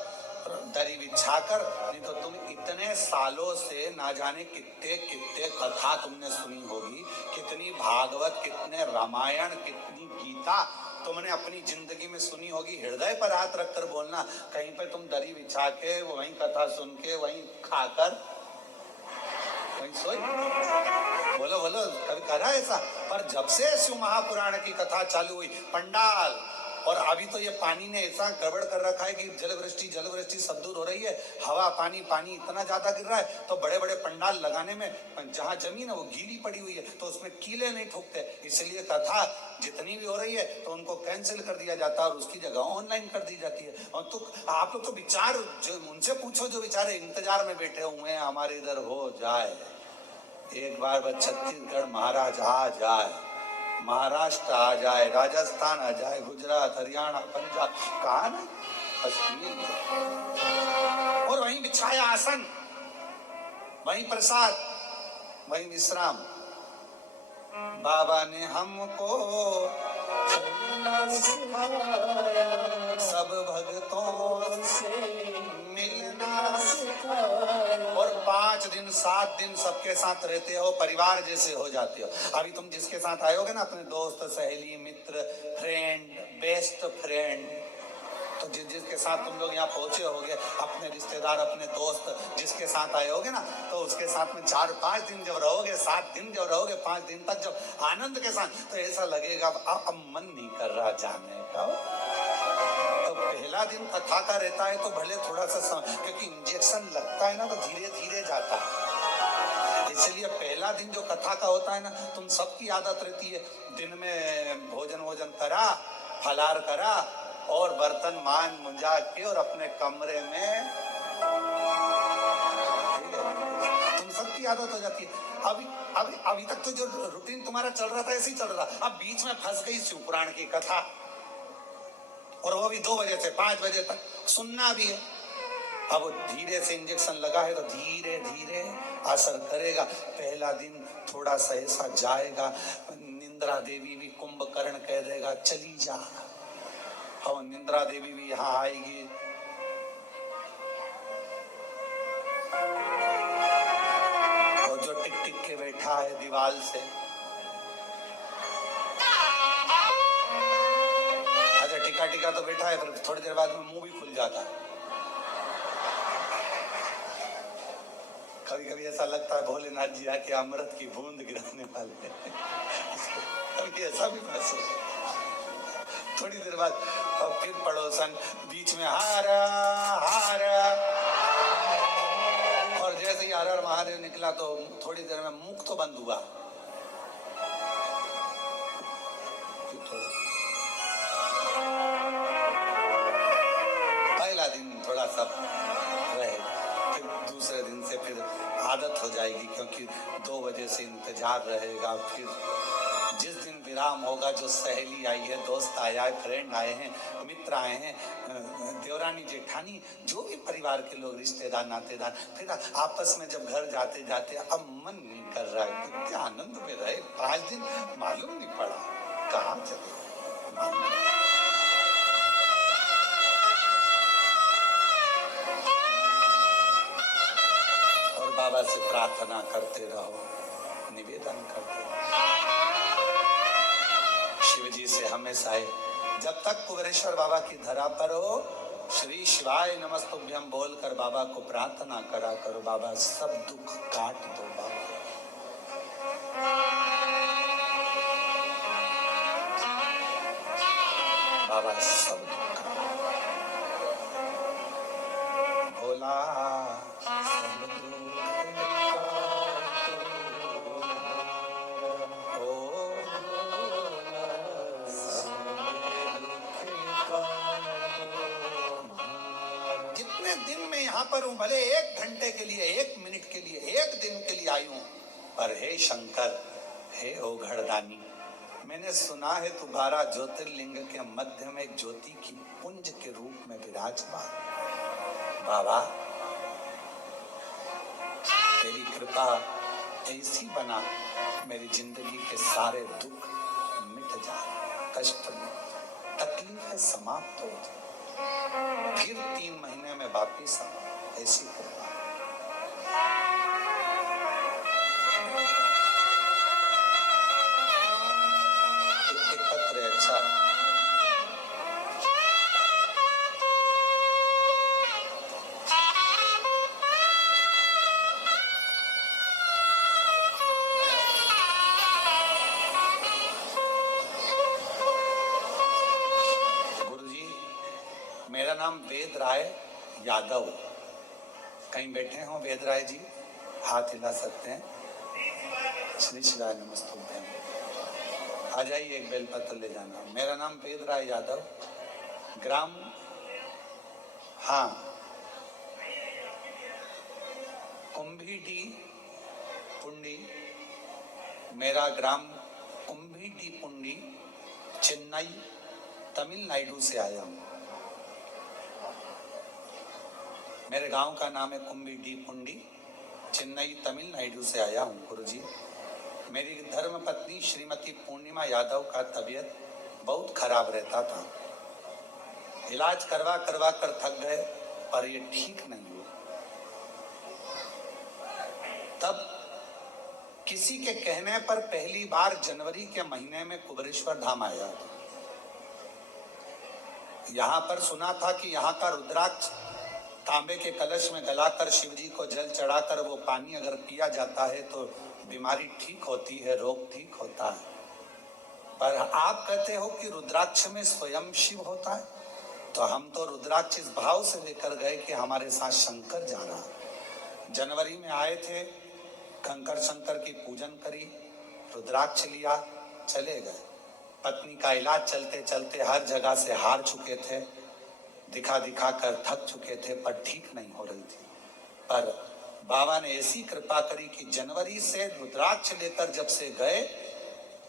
दरी बिछाकर, नहीं तो तुम इतने सालों से ना जाने कितने कितने कथा तुमने सुनी होगी, कितनी भागवत, कितने रामायण, कितनी गीता तुमने अपनी जिंदगी में सुनी होगी। हृदय पर हाथ रखकर बोलना, कहीं पे तुम दरी बिछा के वहीं कथा सुन के वहीं खाकर वहीं सोई? बोलो बोलो, कभी करा ऐसा? पर जब से शिव महापुराण की कथा चालू हुई, पंडाल, और अभी तो ये पानी ने ऐसा गड़बड़ कर रखा है कि जलवृष्टि सब दूर हो रही है, हवा पानी इतना ज्यादा गिर रहा है, तो बड़े बड़े पंडाल लगाने में जहाँ जमीन है वो गीली पड़ी हुई है, तो उसमें कीले नहीं ठोकते, इसलिए कथा जितनी भी हो रही है तो उनको कैंसिल कर दिया जाता है और उसकी जगह ऑनलाइन कर दी जाती है। और तो आप लोग तो विचार जो उनसे पूछो जो बेचारे इंतजार में बैठे हुए हैं हमारे इधर हो जाए, एक बार बस छत्तीसगढ़ महाराज आ जाए, महाराष्ट्र आ जाए, राजस्थान आ जाए, गुजरात, हरियाणा, पंजाब, कहा ना कश्मीर, और वहीं बिछाया आसन, वहीं प्रसाद, वहीं विश्राम। बाबा ने हमको सब भक्तों से मिलना, और 5 दिन 7 दिन सबके साथ रहते हो, परिवार जैसे हो जाते हो। अभी तुम जिसके साथ आयोगे ना, अपने दोस्त, सहेली, मित्र, फ्रेंड, बेस्ट फ्रेंड, तो जिसके साथ तुम लोग यहाँ पहुंचे होगे, अपने रिश्तेदार, अपने दोस्त जिसके साथ आए होगे ना, तो उसके साथ में 4-5 दिन जब रहोगे, 7 दिन जब रहोगे, 5 दिन तक जब आनंद के साथ, तो ऐसा लगेगा अब मन नहीं कर रहा जाने का। तो पहला दिन कथा का रहता है तो भले थोड़ा सा क्योंकि इंजेक्शन लगता है ना, तो धीरे धीरे जाता है, इसलिए पहला दिन जो कथा का होता है ना, तुम सबकी आदत रहती है दिन में भोजन करा, फलार करा, और बर्तन मान मुंजा के और अपने कमरे में, तुम सबकी आदत हो जाती है। अभी तक तो जो रूटीन तुम्हारा चल रहा था ऐसे ही चल रहा, अब बीच में फंस गई शिवपुराण की कथा, और वो भी 2 बजे से 5 बजे तक सुनना भी है। अब धीरे से इंजेक्शन लगा है तो धीरे धीरे असर करेगा। पहला दिन थोड़ा सा ऐसा जाएगा, निंद्रा देवी भी कुंभकर्ण कह देगा चली जा, और निंद्रा देवी भी यहाँ आएगी, और जो टिक टिक के बैठा है दीवाल से, अच्छा टिका तो बैठा है, फिर थोड़ी देर बाद में मुंह भी खुल जाता है। कभी ऐसा लगता है भोलेनाथ जी आके अमृत की बूंद गिराने वाले हैं। कभी ऐसा भी महसूस, थोड़ी देर बाद और फिर पड़ोसन बीच में हारा हारा, और जैसे ही हर हर महादेव निकला तो थोड़ी देर में मुख तो बंद हुआ। पहला दिन थोड़ा सा रहेगा, फिर दूसरे दिन से फिर आदत हो जाएगी, क्योंकि 2 बजे से इंतजार रहेगा। फिर जिस दिन विराम होगा, जो सहेली आई है, दोस्त आया है, फ्रेंड आए हैं, मित्र आए हैं, देवरानी जेठानी, जो भी परिवार के लोग, रिश्तेदार, नातेदार, फिर आपस में जब घर जाते जाते अब मन नहीं कर रहा है, कितने आनंद में रहे 5 दिन, मालूम नहीं पड़ा कहाँ चले। और बाबा से प्रार्थना करते रहो, निवेदन करते रहो, शिव जी से हमेशा है, जब तक कुबेरेश्वर बाबा की धरा पर हो, श्री शिवाय नमस्तुभ्यम बोलकर बाबा को प्रार्थना करा करो, बाबा सब दुख काट दो, बाबा सब दुख भोला सब दुख दिन में यहाँ पर हूँ, भले 1 घंटे के लिए, 1 मिनट के लिए, 1 दिन के लिए आई हूँ, पर हे शंकर, हे ओघड़दानी, मैंने सुना है तू 12 ज्योतिर्लिंग के मध्य में एक ज्योति की पुंज के रूप में विराजमान। बाबा तेरी कृपा ऐसी बना, मेरी जिंदगी के सारे दुख मिट जाए, कष्ट में तकलीफें समाप्त हो जाए, फिर 3 महीने में वापिस ऐसी कृपा। एक पत्र अच्छा, मेरा नाम वेद राय यादव, कहीं बैठे हो वेद राय जी, हाथ हिला सकते हैं। श्री शिवाय नमस्तुभ्यम, आ जाइए, एक बेलपत्र ले जाना। मेरा नाम वेद राय यादव, ग्राम, हाँ, कुंभीडी पुंडी, मेरा ग्राम कुम्भी पुंडी, चेन्नई तमिलनाडु से आया हूँ। मेरे गांव का नाम है कुम्भी पुंडी, चेन्नई तमिलनाडु से आया हूँ गुरुजी। मेरी धर्म पत्नी श्रीमती पूर्णिमा यादव का तबीयत बहुत खराब रहता था। इलाज करवा करवा कर थक गए पर ये ठीक नहीं हुआ। तब किसी के कहने पर पहली बार जनवरी के महीने में कुबेरेश्वर धाम आया। यहाँ पर सुना था कि यहाँ का रुद्राक्ष तांबे के कलश में गलाकर शिव जी को जल चढ़ाकर वो पानी अगर पिया जाता है तो बीमारी ठीक होती है, रोग ठीक होता है। पर आप कहते हो कि रुद्राक्ष में स्वयं शिव होता है, तो हम तो रुद्राक्ष इस भाव से लेकर गए कि हमारे साथ शंकर जा रहा है। जनवरी में आए थे, कंकर शंकर की पूजन करी, रुद्राक्ष लिया, चले गए। पत्नी का इलाज चलते चलते हर जगह से हार चुके थे, दिखा दिखा कर थक चुके थे, पर ठीक नहीं हो रही थी। पर बाबा ने ऐसी कृपा करी कि जनवरी से रुद्राक्ष लेकर जब से गए,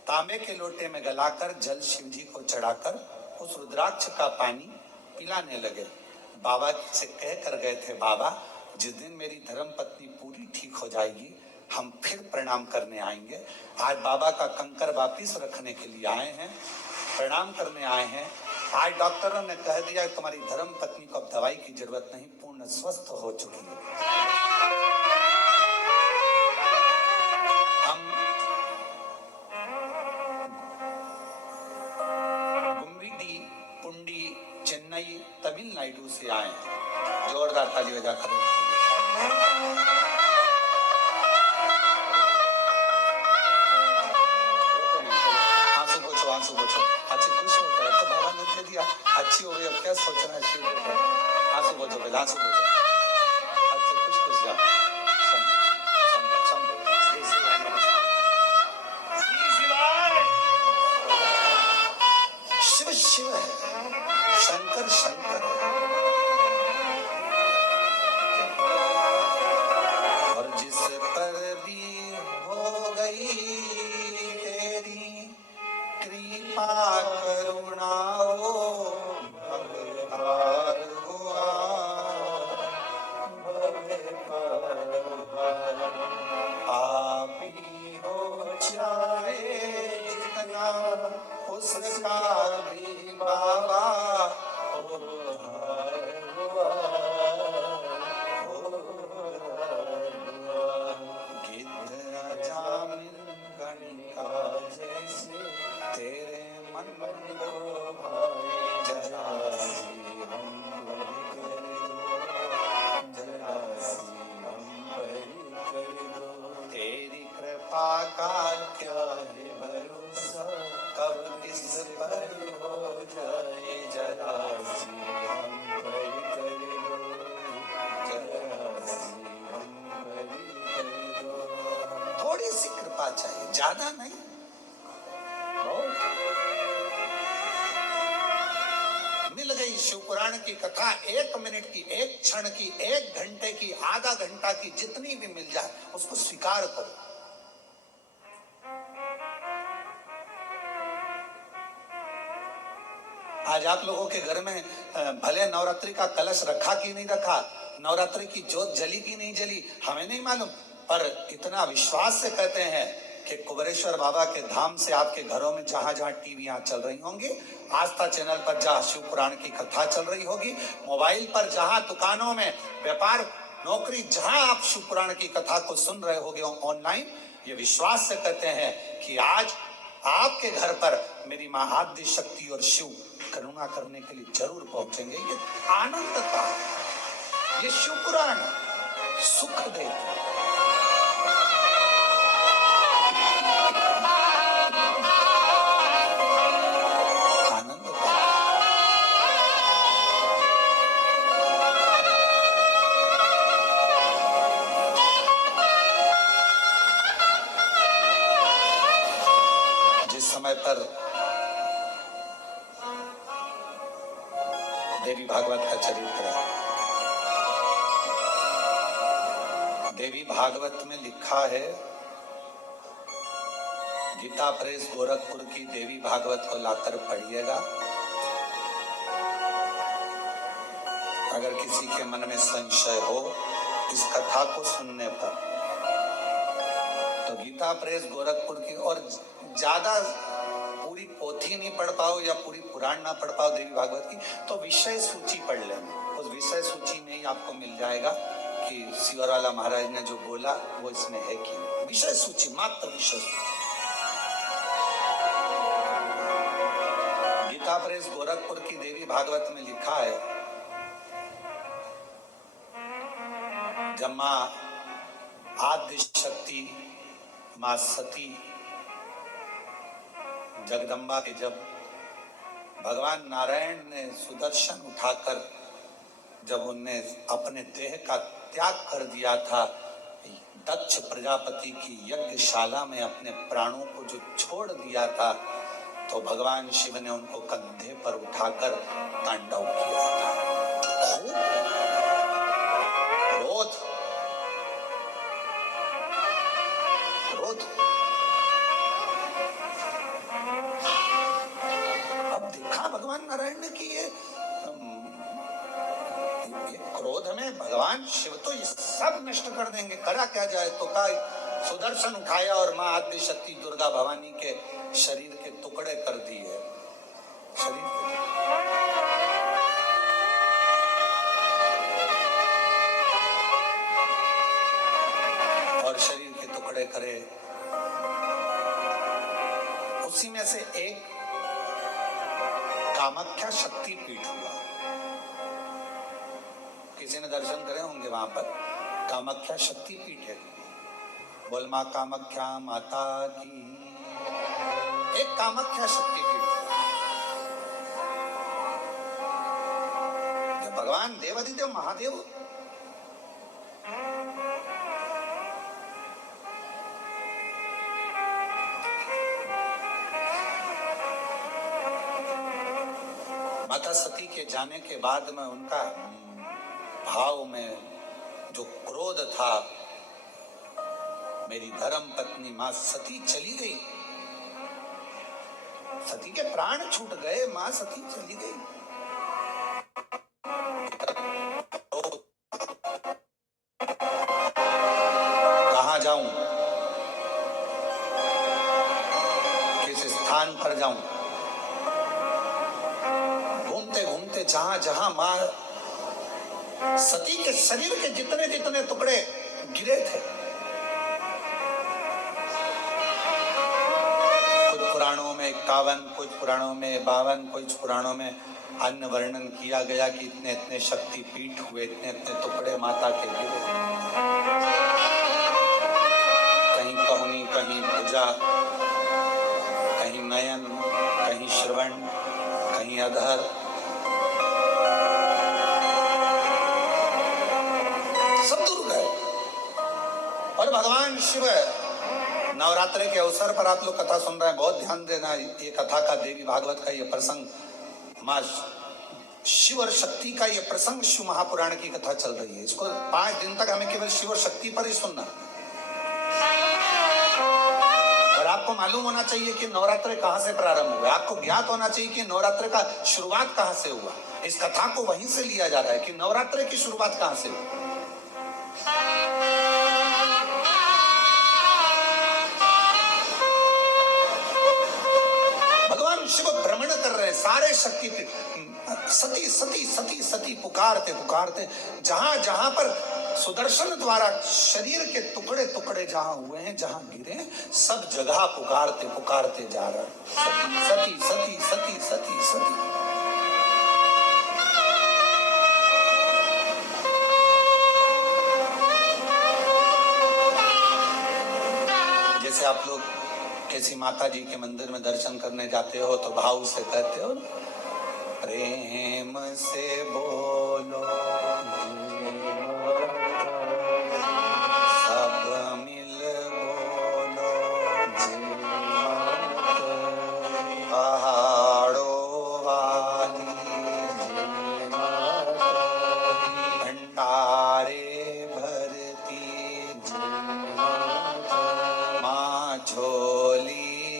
तांबे के लोटे में गलाकर जल शिव जी को चढ़ाकर उस रुद्राक्ष का पानी पिलाने लगे। बाबा से कह कर गए थे, बाबा जिस दिन मेरी धर्म पत्नी पूरी ठीक हो जाएगी हम फिर प्रणाम करने आएंगे। आज बाबा का कंकर वापिस रखने के लिए आए हैं, प्रणाम करने आए हैं। आज डॉक्टरों ने कह दिया तुम्हारी धर्म पत्नी को अब दवाई की जरूरत नहीं, पूर्ण स्वस्थ हो चुकी है। हम कुम्भी पुंडी चेन्नई तमिलनाडु से आए हैं। जोरदार ताली बजाकर आंसू पोछो। अच्छी खुश होता है तो बाबा ने दे दिया, अच्छी हो गई, अब क्या सोचना है शिव के ऊपर। आंसू पोछो, पहले आंसू पोछो। अच्छे खुश खुश जाओ। शिव शिव है, शंकर शंकर है। और जिस पर भी हो गई तेरी कृपा करुणा हो, भगवान हुआ, आप ही हो चाहे जितना उसका भी बाबा तेरे मन को भाए जरा सी हम बलि कर दो, जरा सी हम बलि कर दो। तेरी कृपा का क्या है भरोसा, कब किस पर हो जाए, जरा सी हम बलि कर दो, जरा सी हम बलि कर दो। थोड़ी सी कृपा चाहिए, ज्यादा नहीं। मिल गई शिवपुराण की कथा, 1 मिनट की, 1 क्षण की, 1 घंटे की, आधा घंटा की, जितनी भी मिल जाए उसको स्वीकार करो। आज आप लोगों के घर में भले नवरात्रि का कलश रखा कि नहीं रखा, नवरात्रि की ज्योत जली कि नहीं जली, हमें नहीं मालूम, पर इतना विश्वास से कहते हैं कि कुबेरेश्वर बाबा के धाम से आपके घरों में जहां जहां टीवियां चल रही होंगी, आस्था चैनल पर जहां शिव पुराण की कथा चल रही होगी, मोबाइल पर जहां दुकानों में व्यापार नौकरी जहां आप शिव पुराण की कथा को सुन रहे होगे ऑनलाइन, ये विश्वास से कहते हैं कि आज आपके घर पर मेरी मां आद्य शक्ति और शिव करुणा करने के लिए जरूर पहुंचेंगे। ये आनंद का, ये शिव पुराण सुख देता। समय पर देवी भागवत का चरित्र है। देवी भागवत में लिखा है गीता प्रेस गोरखपुर की देवी भागवत को लाकर पढ़िएगा। अगर किसी के मन में संशय हो इस कथा को सुनने पर, तो गीता प्रेस गोरखपुर की, और ज्यादा पूरी पोथी नहीं पढ़ पाओ या पूरी पुराण ना पढ़ पाओ देवी भागवत की, तो विषय सूची पढ़ लेना। उस विषय सूची में ही आपको मिल जाएगा कि सिवरवाला महाराज ने जो बोला वो इसमें है कि नहीं। विषय सूची, मात्र विषय सूची। गीता प्रेस गोरखपुर की देवी भागवत में लिखा है, जब मां आद्य शक्ति मां सती जगदम्बा के, जब भगवान नारायण ने सुदर्शन उठाकर जब उनने अपने देह का त्याग कर दिया था, दक्ष प्रजापति की यज्ञशाला में अपने प्राणों को जो छोड़ दिया था, तो भगवान शिव ने उनको कंधे पर उठाकर तांडव किया था। क्रोध, क्रोध। अब देखा भगवान नारायण ने कि ये क्रोध में भगवान शिव तो ये सब नष्ट कर देंगे, करा क्या जाए। तो का सुदर्शन उठाया और मां आद्य शक्ति दुर्गा भवानी के शरीर के टुकड़े कर दिए। शरीर के और शरीर के टुकड़े करे। उसी में से एक कामाख्या शक्ति पीठ हुआ। किसी ने दर्शन करे होंगे वहां पर, कामाख्या शक्ति पीठ है। बोल मां कामाख्या माता की। एक कामाख्या शक्ति पीठ, जब भगवान देवाधिदेव महादेव माता सती के जाने के बाद में उनका भाव में जो क्रोध था, मेरी धर्म पत्नी मां सती चली गई, सती के प्राण छूट गए, मां सती चली गई। कहां जाऊं, किस स्थान पर जाऊं। घूमते घूमते जहां जहां मां सती के शरीर के जितने जितने टुकड़े गिरे थे, कुछ पुराणों में 51, कुछ पुराणों में 52, कुछ पुराणों में अन्य वर्णन किया गया कि इतने इतने शक्ति पीठ हुए, इतने इतने टुकड़े माता के गिरे। कहीं कहुनी, कहीं भुजा, कहीं नयन, कहीं श्रवण, कहीं अधर। सब दूर गए। और भगवान शिव, नवरात्रि के अवसर पर आप लोग कथा सुन रहे हैं, बहुत ध्यान देना। ये कथा का, देवी भागवत का ये प्रसंग, मां शिव और शक्ति का ये प्रसंग शिव महापुराण की कथा चल रही है। इसको 5 दिन तक हमें केवल शिव और शक्ति पर ही सुनना। और आपको मालूम होना चाहिए कि नवरात्रि कहां से प्रारंभ हुआ। आपको ज्ञात होना चाहिए कि नवरात्रि का शुरुआत कहां से हुआ। इस कथा को वहीं से लिया जा रहा है कि नवरात्रि की शुरुआत कहां से हुई। भगवान शिव भ्रमण कर रहे हैं सारे शक्ति पे। सती सती सती सती पुकारते पुकारते, जहां जहां पर सुदर्शन द्वारा शरीर के टुकड़े टुकड़े जहां हुए हैं, जहां गिरे, सब जगह पुकारते पुकारते जा रहे हैं, सती सती सती सती सती। जैसे आप लोग किसी माता जी के मंदिर में दर्शन करने जाते हो तो भाव से कहते हो, प्रेम से बोलो सब मिल बोलो, पहाड़ों वाली भंडारे भरती माँ झोली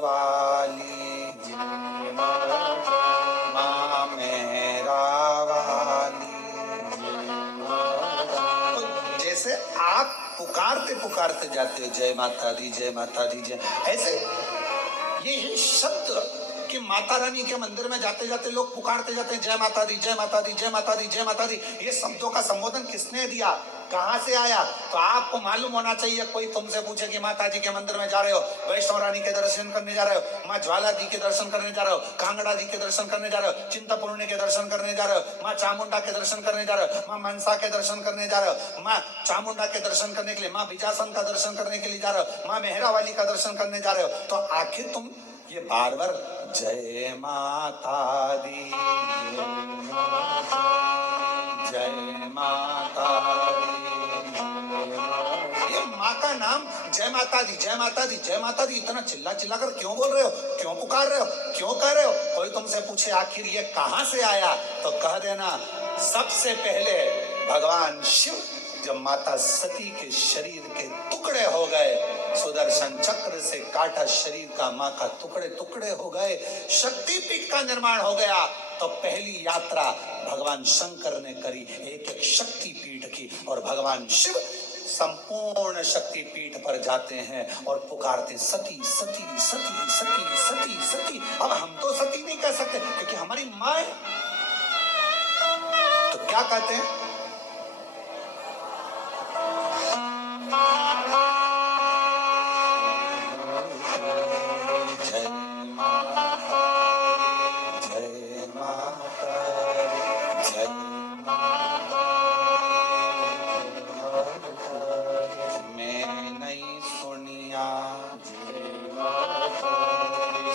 वाली, माँ मेहरा वाली। तो जैसे आप पुकारते पुकारते जाते हो जय माता दी, जय माता दी, जय, ऐसे ये शब्द कि माता रानी के मंदिर में जाते जाते लोग पुकारते जाते हैं जय माता दी, जय माता दी, जय माता दी, जय माता दी। ये शब्दों का संबोधन किसने दिया, कहां से आया? तो आपको मालूम होना चाहिए। कोई तुमसे पूछे कि माता जी के मंदिर में जा रहे हो, वैष्णो रानी के दर्शन करने जा रहे हो, माँ ज्वाला दी के दर्शन करने जा रहे हो, कांगड़ा जी के दर्शन करने जा रहे हो, चिंतापूर्णी के दर्शन करने जा रहे हो, माँ चामुंडा के दर्शन करने जा रहे हो, माँ मनसा के दर्शन करने जा रहे हो, माँ चामुंडा के दर्शन करने के लिए, माँ बिजासन का दर्शन करने के लिए जा रहे हो, माँ मेहरा वाली का दर्शन करने जा रहे हो, तो आखिर तुम ये बार बार जय माता दी, जय माता दी, ये माँ का नाम जय माता दी, जय माता दी, जय माता दी इतना चिल्ला चिल्ला कर क्यों बोल रहे हो, क्यों पुकार रहे हो, क्यों कह रहे हो? कोई तुमसे पूछे आखिर ये कहां से आया, तो कह देना सबसे पहले भगवान शिव जब माता सती के शरीर के टुकड़े हो गए, सुदर्शन चक्र से काटा शरीर का माँ का टुकड़े टुकड़े हो गए, शक्तिपीठ का निर्माण हो गया, तो पहली यात्रा भगवान शंकर ने करी एक एक शक्तिपीठ की, और भगवान शिव संपूर्ण शक्तिपीठ पर जाते हैं और पुकारते सती सती सती सती सती सती। अब हम तो सती नहीं कह सकते क्योंकि हमारी माँ है, तो क्या कहते हैं?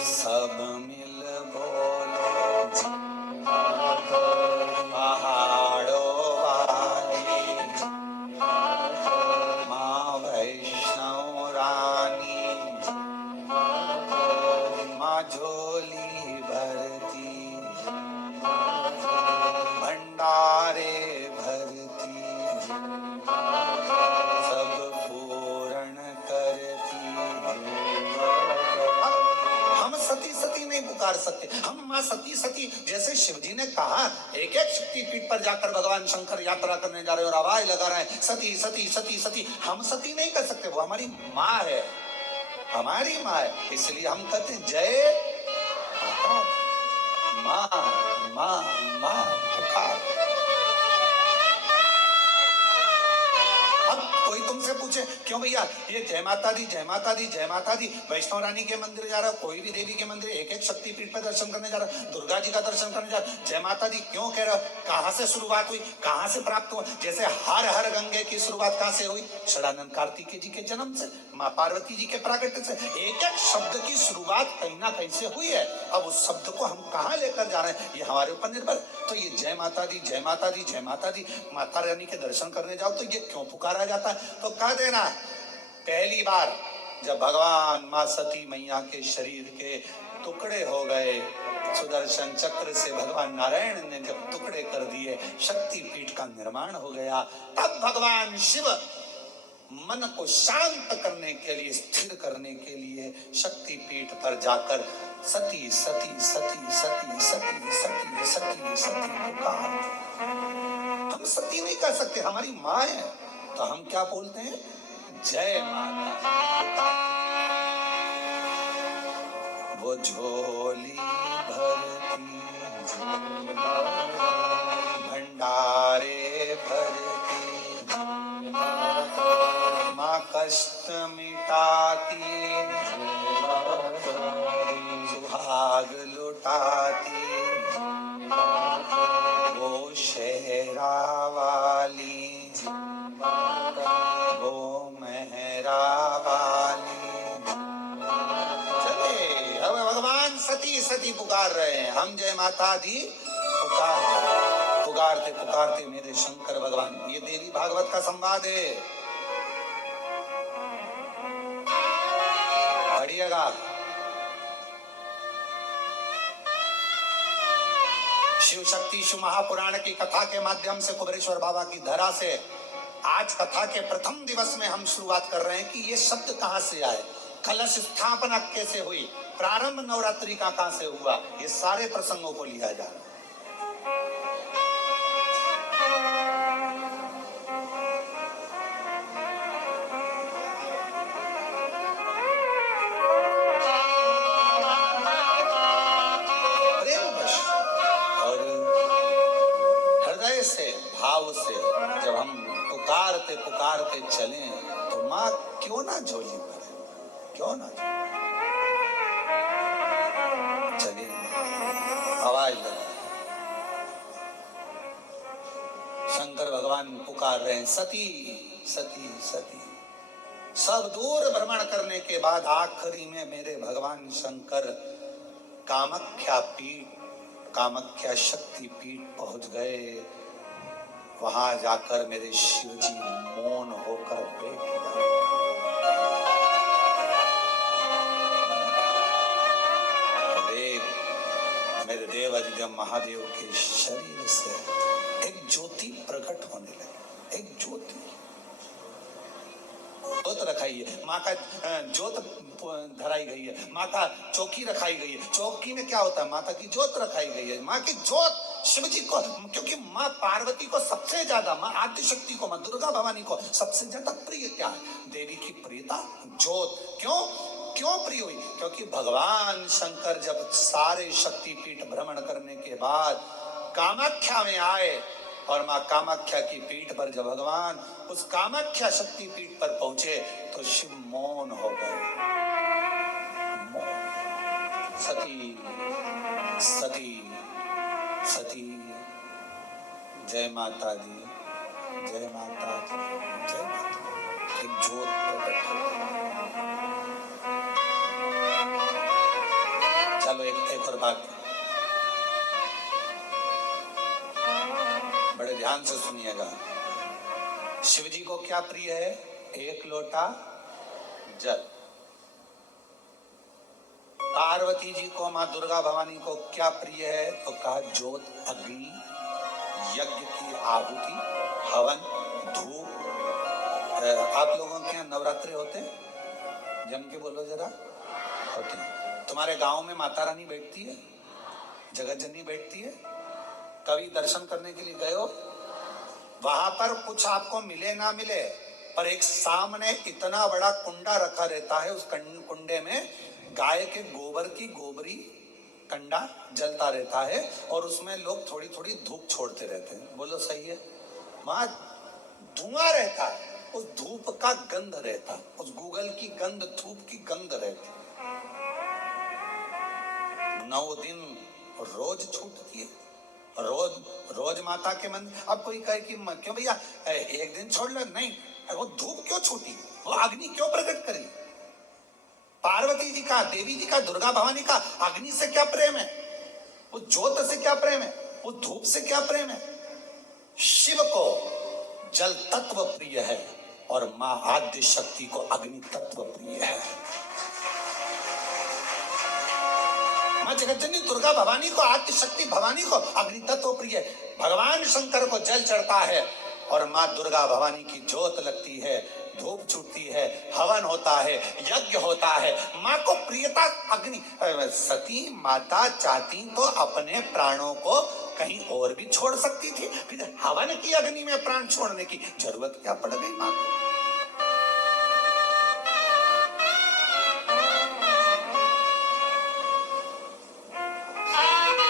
सब मिल बोलो पहाड़ों वाली, माँ वैष्णो रानी, माँ झोली भरती, भंडारे भरती, सब पूर्ण करती। हम सती सती नहीं पुकार सकते, हम माँ सती सती, जैसे शिवजी ने कहा एक एक शक्तिपीठ पर जाकर भगवान शंकर यात्रा करने जा रहे हैं और आवाज लगा रहे हैं सती सती सती सती। हम सती नहीं कर सकते, वो हमारी माँ है, हमारी माँ है, इसलिए हम कहते हैं जय माँ, माँ माँ पुकार। अब कोई तुमसे पूछे क्यों भैया ये जय माता दी, जय माता दी, जय माता दी, वैष्णो रानी के मंदिर जा रहा है, कोई भी देवी के मंदिर एक एक शक्तिपीठ पर दर्शन करने जा रहा है, दुर्गा जी का दर्शन करने जा रहा है, जय माता दी क्यों कह रहे हो? कहां से शुरुआत हुई, कहां से प्राप्त हुआ? जैसे हर हर गंगे की शुरुआत कहां से हुई? षडानंद कार्तिकेय जी के जन्म से, माँ पार्वती जी के प्राकट्य से। एक एक शब्द की शुरुआत कहीं ना कहीं से हुई है। अब उस शब्द को हम कहां लेकर जा रहे हैं ये हमारे ऊपर निर्भर। तो ये जय माता दी, जय माता दी, जय माता दी, माता रानी के दर्शन करने जाओ तो ये क्यों पुकारा जाता है? तो कह देना पहली बार जब भगवान माँ सती मैया के शरीर के टुकड़े हो गए, सुदर्शन चक्र से भगवान नारायण ने जब टुकड़े कर दिए, शक्तिपीठ का निर्माण हो गया, तब भगवान शिव मन को शांत करने के लिए, स्थिर करने के लिए शक्तिपीठ पर जाकर सती सती सती सती सती सती सती सती पुकार। हम सती नहीं कर सकते, हमारी माँ है, तो हम क्या बोलते हैं? जय माता। वो झोली भरती, भंडारे भरती, माँ कष्ट मिटाती, सुहाग लुटाती, वो शेरा वाली, वो मेहरा वाली। चले अब भगवान सती सती पुकार रहे हैं, हम जय माता दी पुकार, पुकारते पुकारते मेरे शंकर भगवान। ये देवी भागवत का संवाद है, पढ़िएगा। शिव शक्ति शिव महापुराण की कथा के माध्यम से कुबेरेश्वर बाबा की धरा से आज कथा के प्रथम दिवस में हम शुरुआत कर रहे हैं कि ये शब्द कहां से आए, कलश स्थापना कैसे हुई, प्रारंभ नवरात्रि का कहां से हुआ, ये सारे प्रसंगों को लिया जा रहा है। प्रेमवश और हृदय से, भाव से जब हम पुकारते पुकारते चलें तो माँ क्यों ना झोली भरे, क्यों ना चलिए आवाज लगा। शंकर भगवान पुकार रहे हैं, सती सती सती। सब दूर भ्रमण करने के बाद आखिरी में मेरे भगवान शंकर कामाख्या पीठ, कामाख्या शक्ति पीठ पहुंच गए। वहां जाकर मेरे शिव जी मौन होकर बैठ गए। मेरे देव अधिदेव महादेव के शरीर से एक ज्योति प्रकट होने लगी, एक ज्योति। जोत रखाई है, माँ का जोत धराई गई है, माँ का चौकी रखाई गई है। चौकी में क्या होता है, माता की जोत रखाई गई है। माँ की जोत शिव जी को, क्योंकि माँ पार्वती को सबसे ज्यादा, माँ आदि शक्ति को, माँ दुर्गा भवानी को सबसे ज्यादा प्रिय क्या है, देवी की प्रियता जोत। क्यों क्यों प्रिय हुई, क्योंकि भगवान शंकर जब सारे शक्तिपीठ भ्रमण करने के बाद कामाख्या में आए और माँ कामाख्या की पीठ पर जब भगवान उस कामाख्या शक्ति पीठ पर पहुंचे तो शिव मौन हो गए। सती सती सती, जय माता दी, जय माता दी, जय माता। एक ज्योत प्रकट हो। चलो एक और बात बड़े ध्यान से सुनिएगा। शिव जी को क्या प्रिय है, एक लोटा जल। पार्वती जी को, मां दुर्गा भवानी को क्या प्रिय है, तो कहा जोत, अग्नि, यज्ञ की आहुति, हवन, धूप। आप लोगों के यहाँ नवरात्रि होते हैं, जम के बोलो जरा, होते हैं। तुम्हारे गांव में माता रानी बैठती है, जगत जननी बैठती है, कभी दर्शन करने के लिए गए हो? वहां पर कुछ आपको मिले ना मिले, पर एक सामने इतना बड़ा कुंडा रखा रहता है, उस कुंडे में गाय के गोबर की गोबरी कंडा जलता रहता है और उसमें लोग थोड़ी थोड़ी धूप छोड़ते रहते हैं। बोलो सही है? वहां धुआं रहता है, उस धूप का गंध रहता, उस गूगल की गंध, धूप की गंध रहती। 9 दिन रोज छूटती है, रोज रोज माता के मंदिर। अब कोई कहे कि क्यों भैया एक दिन छोड़ लो, नहीं, वो धूप क्यों छूटी, वो अग्नि क्यों प्रकट करी? पार्वती जी का, देवी जी का, दुर्गा भवानी का अग्नि से क्या प्रेम है, वो ज्योत से क्या प्रेम है, वो धूप से क्या प्रेम है? शिव को जल तत्व प्रिय है और मां आद्य शक्ति को अग्नि तत्व प्रिय है। मां जगतजननी दुर्गा भवानी को, आद्य शक्ति भवानी को अग्नि तत्व प्रिय है। भगवान शंकर को जल चढ़ता है और मां दुर्गा भवानी की ज्योत लगती है, धूप छूटती है, हवन होता है, यज्ञ होता है। मां को प्रियता अग्नि। सती माता चाहती तो अपने प्राणों को कहीं और भी छोड़ सकती थी, फिर हवन की अग्नि में प्राण छोड़ने की जरूरत क्या पड़ गई मां को?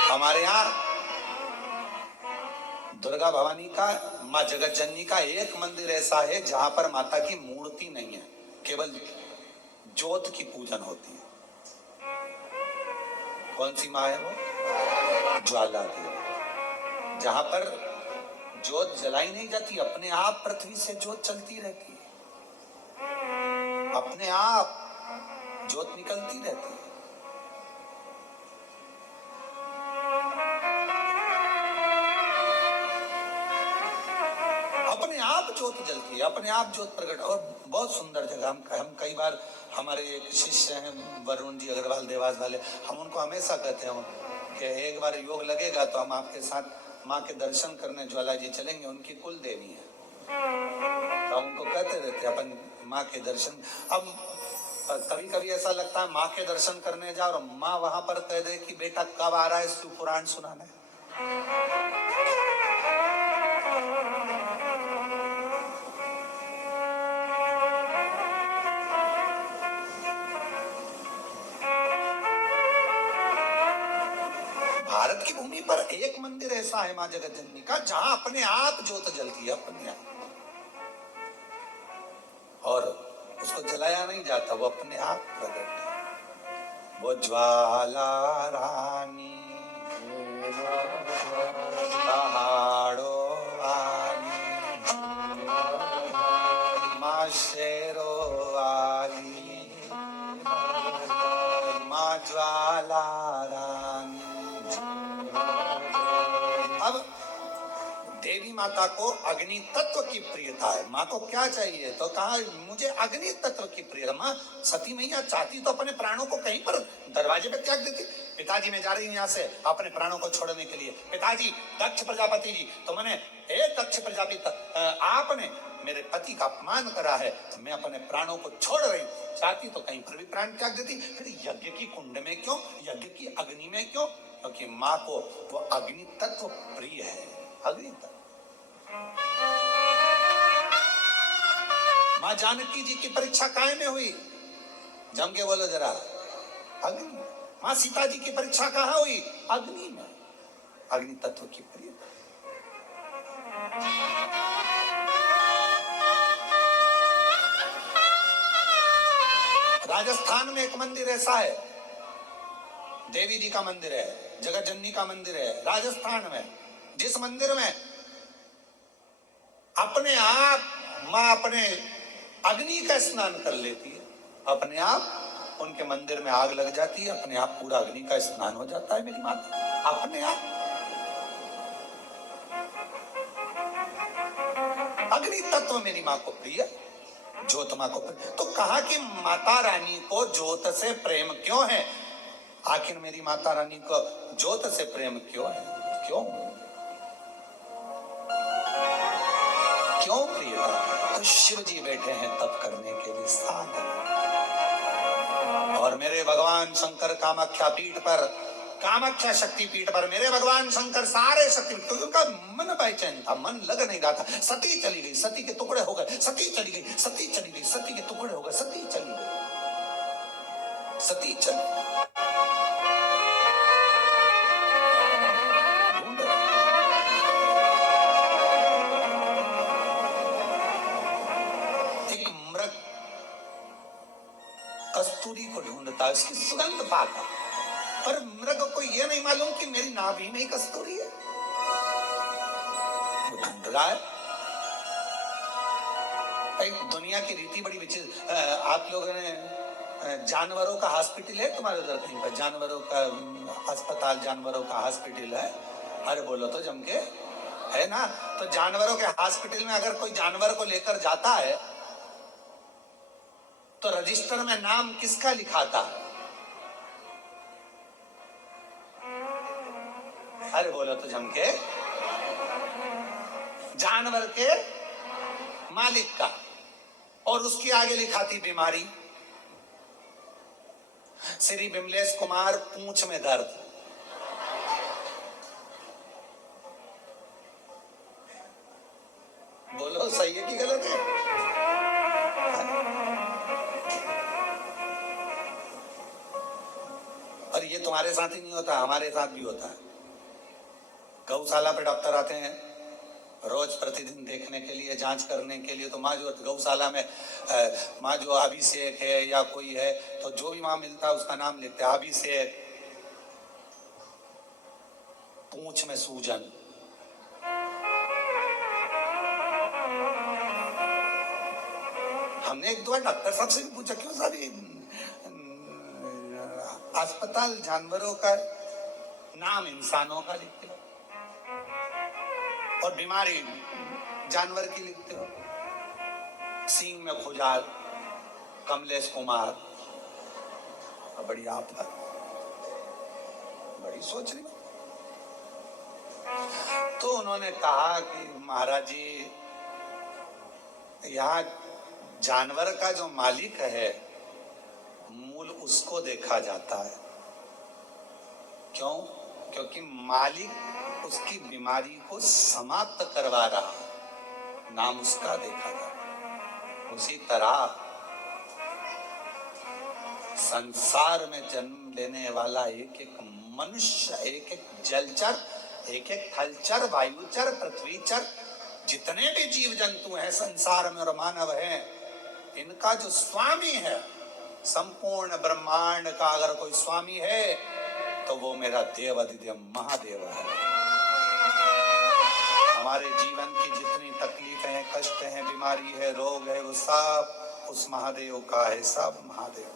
हमारे यहाँ दुर्गा भवानी का, मां जगत जननी का एक मंदिर ऐसा है जहां पर माता की मूर्ति नहीं है, केवल ज्योत की पूजन होती है। कौन सी मां है वो? ज्वाला देवी। जहां पर ज्योत जलाई नहीं जाती, अपने आप पृथ्वी से ज्योत चलती रहती है, अपने आप ज्योत निकलती रहती है। अपने आप ज्योत जलती है, अपने आप ज्योत प्रकट। और बहुत सुंदर जगह, हम कई बार, हमारे एक शिष्य हैं वरुण जी अग्रवाल देवास वाले, हम उनको हमेशा कहते हैं कि एक बार योग लगेगा तो हम आपके साथ माँ के दर्शन करने ज्वाला जी चलेंगे, उनकी कुल देवी है। तो हम उनको कहते रहते अपन माँ के दर्शन। अब कभी कभी ऐसा लगता है माँ के दर्शन करने जाओ और माँ वहां पर कह दे कि बेटा कब आ रहा है शिव पुराण सुनाने। भारत की भूमि पर एक मंदिर ऐसा है मां जगत जननी का जहां अपने आप ज्योत जलती है, अपने आप, और उसको जलाया नहीं जाता, वो अपने आप प्रकट है। वो ज्वाला रानी पहाड़ों वाली माँ शेरो वाली माँ ज्वाला रानी। अब देवी माता को अग्नि तत्व की प्रियता है। माँ को क्या चाहिए? तो कहा मुझे अग्नि तत्व की प्रियता। माँ सती मैया चाहती तो अपने प्राणों को कहीं पर दरवाजे पे त्याग देती। पिताजी मैं जा रही हूँ यहाँ से अपने प्राणों को छोड़ने के लिए। पिताजी दक्ष प्रजापति जी, तो मैंने दक्ष प्रजापति आपने मेरे पति का अपमान करा है, तो मैं अपने प्राणों को छोड़ रही हूँ। चाहती तो कहीं पर भी प्राण त्याग देती, फिर यज्ञ की कुंड में क्यों, यज्ञ की अग्नि में क्यों? क्योंकि माँ को वो अग्नि तत्व प्रिय है। अग्नि तत्व। मां जानकी जी की परीक्षा काय में हुई? जम के बोलो जरा। अग्नि। मां सीता जी की परीक्षा कहां हुई? अग्नि में। अग्नि तत्व की प्रिय। राजस्थान में एक मंदिर ऐसा है, देवी जी का मंदिर है, जगत जननी का मंदिर है राजस्थान में, जिस मंदिर में अपने आप मां अपने अग्नि का स्नान कर लेती है, अपने आप उनके मंदिर में आग लग जाती है, अपने आप पूरा अग्नि का स्नान हो जाता है मेरी माता, अपने आप। अग्नि तत्व मेरी मां को प्रिय, ज्योत मां को प्रिय। तो कहा कि माता रानी को ज्योत से प्रेम क्यों है? आखिर मेरी माता रानी को ज्योत से प्रेम क्यों है? क्यों क्यों प्रियता? तो शिव जी बैठे हैं तप करने के लिए साधन, और मेरे भगवान शंकर कामाख्या पीठ पर, कामाख्या शक्ति पीठ पर मेरे भगवान शंकर सारे शक्ति, क्योंकि उनका मन बेचैन था, मन लग नहीं रहा था। सती चली गई, सती के टुकड़े हो गए, सती चली गई, सती चली गई, सती के टुकड़े हो गए, सती चली गई, सती चली। एक मृग कस्तूरी को ढूंढता है, उसकी सुगंध पाता, पर मृग को यह नहीं मालूम कि मेरी नाभि में ही कस्तूरी है। वो ढूंढ रहा है। दुनिया की रीति बड़ी विचित्र। आप लोगों ने जानवरों का हॉस्पिटल है तुम्हारे उधर कहीं पर? जानवरों का अस्पताल, जानवरों का हॉस्पिटल है? अरे बोलो तो जम के, है ना? तो जानवरों के हॉस्पिटल में अगर कोई जानवर को लेकर जाता है तो रजिस्टर में नाम किसका लिखाता है? अरे बोलो तो जम के, जानवर के मालिक का, और उसकी आगे लिखाती बीमारी, श्री विमलेश कुमार पूंछ में दर्द। बोलो सही है कि गलत है? और ये तुम्हारे साथ ही नहीं होता, हमारे साथ भी होता है। गौशाला पे डॉक्टर आते हैं रोज प्रतिदिन देखने के लिए, जांच करने के लिए। तो माँ जो गौशाला में माँ जो अभिषेक है या कोई है, तो जो भी माँ मिलता है उसका नाम लिखते हैं, अभिषेक, पूंछ में सूजन। हमने एक दो डॉक्टर साहब से भी पूछा, क्यों साहब ये अस्पताल जानवरों का नाम इंसानों का लिखते हो और बीमारी जानवर की लिखते हो? सींग में खुजाल, कमलेश कुमार, बड़ी आपदा, बड़ी सोच रही। तो उन्होंने कहा कि महाराज जी, यहाँ जानवर का जो मालिक है उसको देखा जाता है। क्यों? क्योंकि मालिक उसकी बीमारी को समाप्त करवा रहा है, नाम उसका देखा जाता। उसी तरह संसार में जन्म लेने वाला एक एक मनुष्य, एक एक जलचर, एक एक थलचर, वायुचर, पृथ्वीचर, जितने भी जीव जंतु हैं संसार में और मानव हैं, इनका जो स्वामी है, संपूर्ण ब्रह्मांड का अगर कोई स्वामी है तो वो मेरा देव अधिदेव महादेव है। हमारे जीवन की जितनी तकलीफें हैं, कष्ट हैं, बीमारी है, रोग है, वो सब उस महादेव का है, सब महादेव।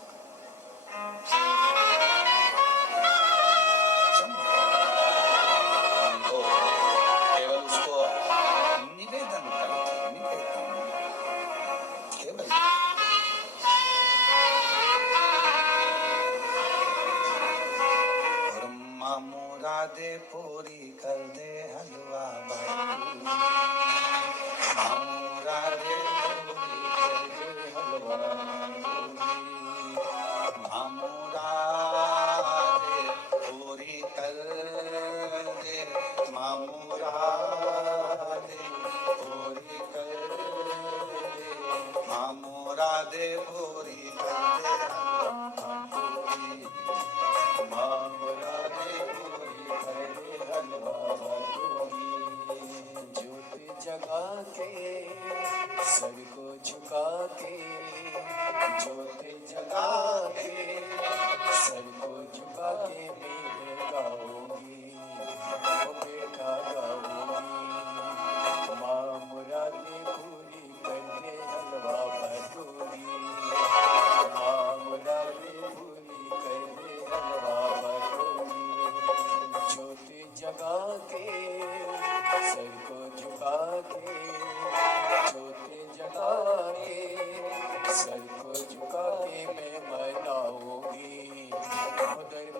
तो केवल उसको निवेदन करते, निवेदन केवल। मुरादे पूरी कर दे हलवा बाबू, मुरादे पूरी कर दे हलवा बाबू, मुरादे पूरी कर दे, मुरादे पूरी कर दे, मुरादे पूरी कर दे जगा के सर को झुका के, ज्योति जगा के सर को झुका के मैं गाऊंगी, ओ बेटा गाऊंगी। माँ मुरादें पूरी करके हलवा भटूरी, माँ मुरादें पूरी करके हलवा भटूरी। ज्योति जगा के सर को झुका के, ज्योति जगा के सर को झुका के मैं मनाऊंगी, उधर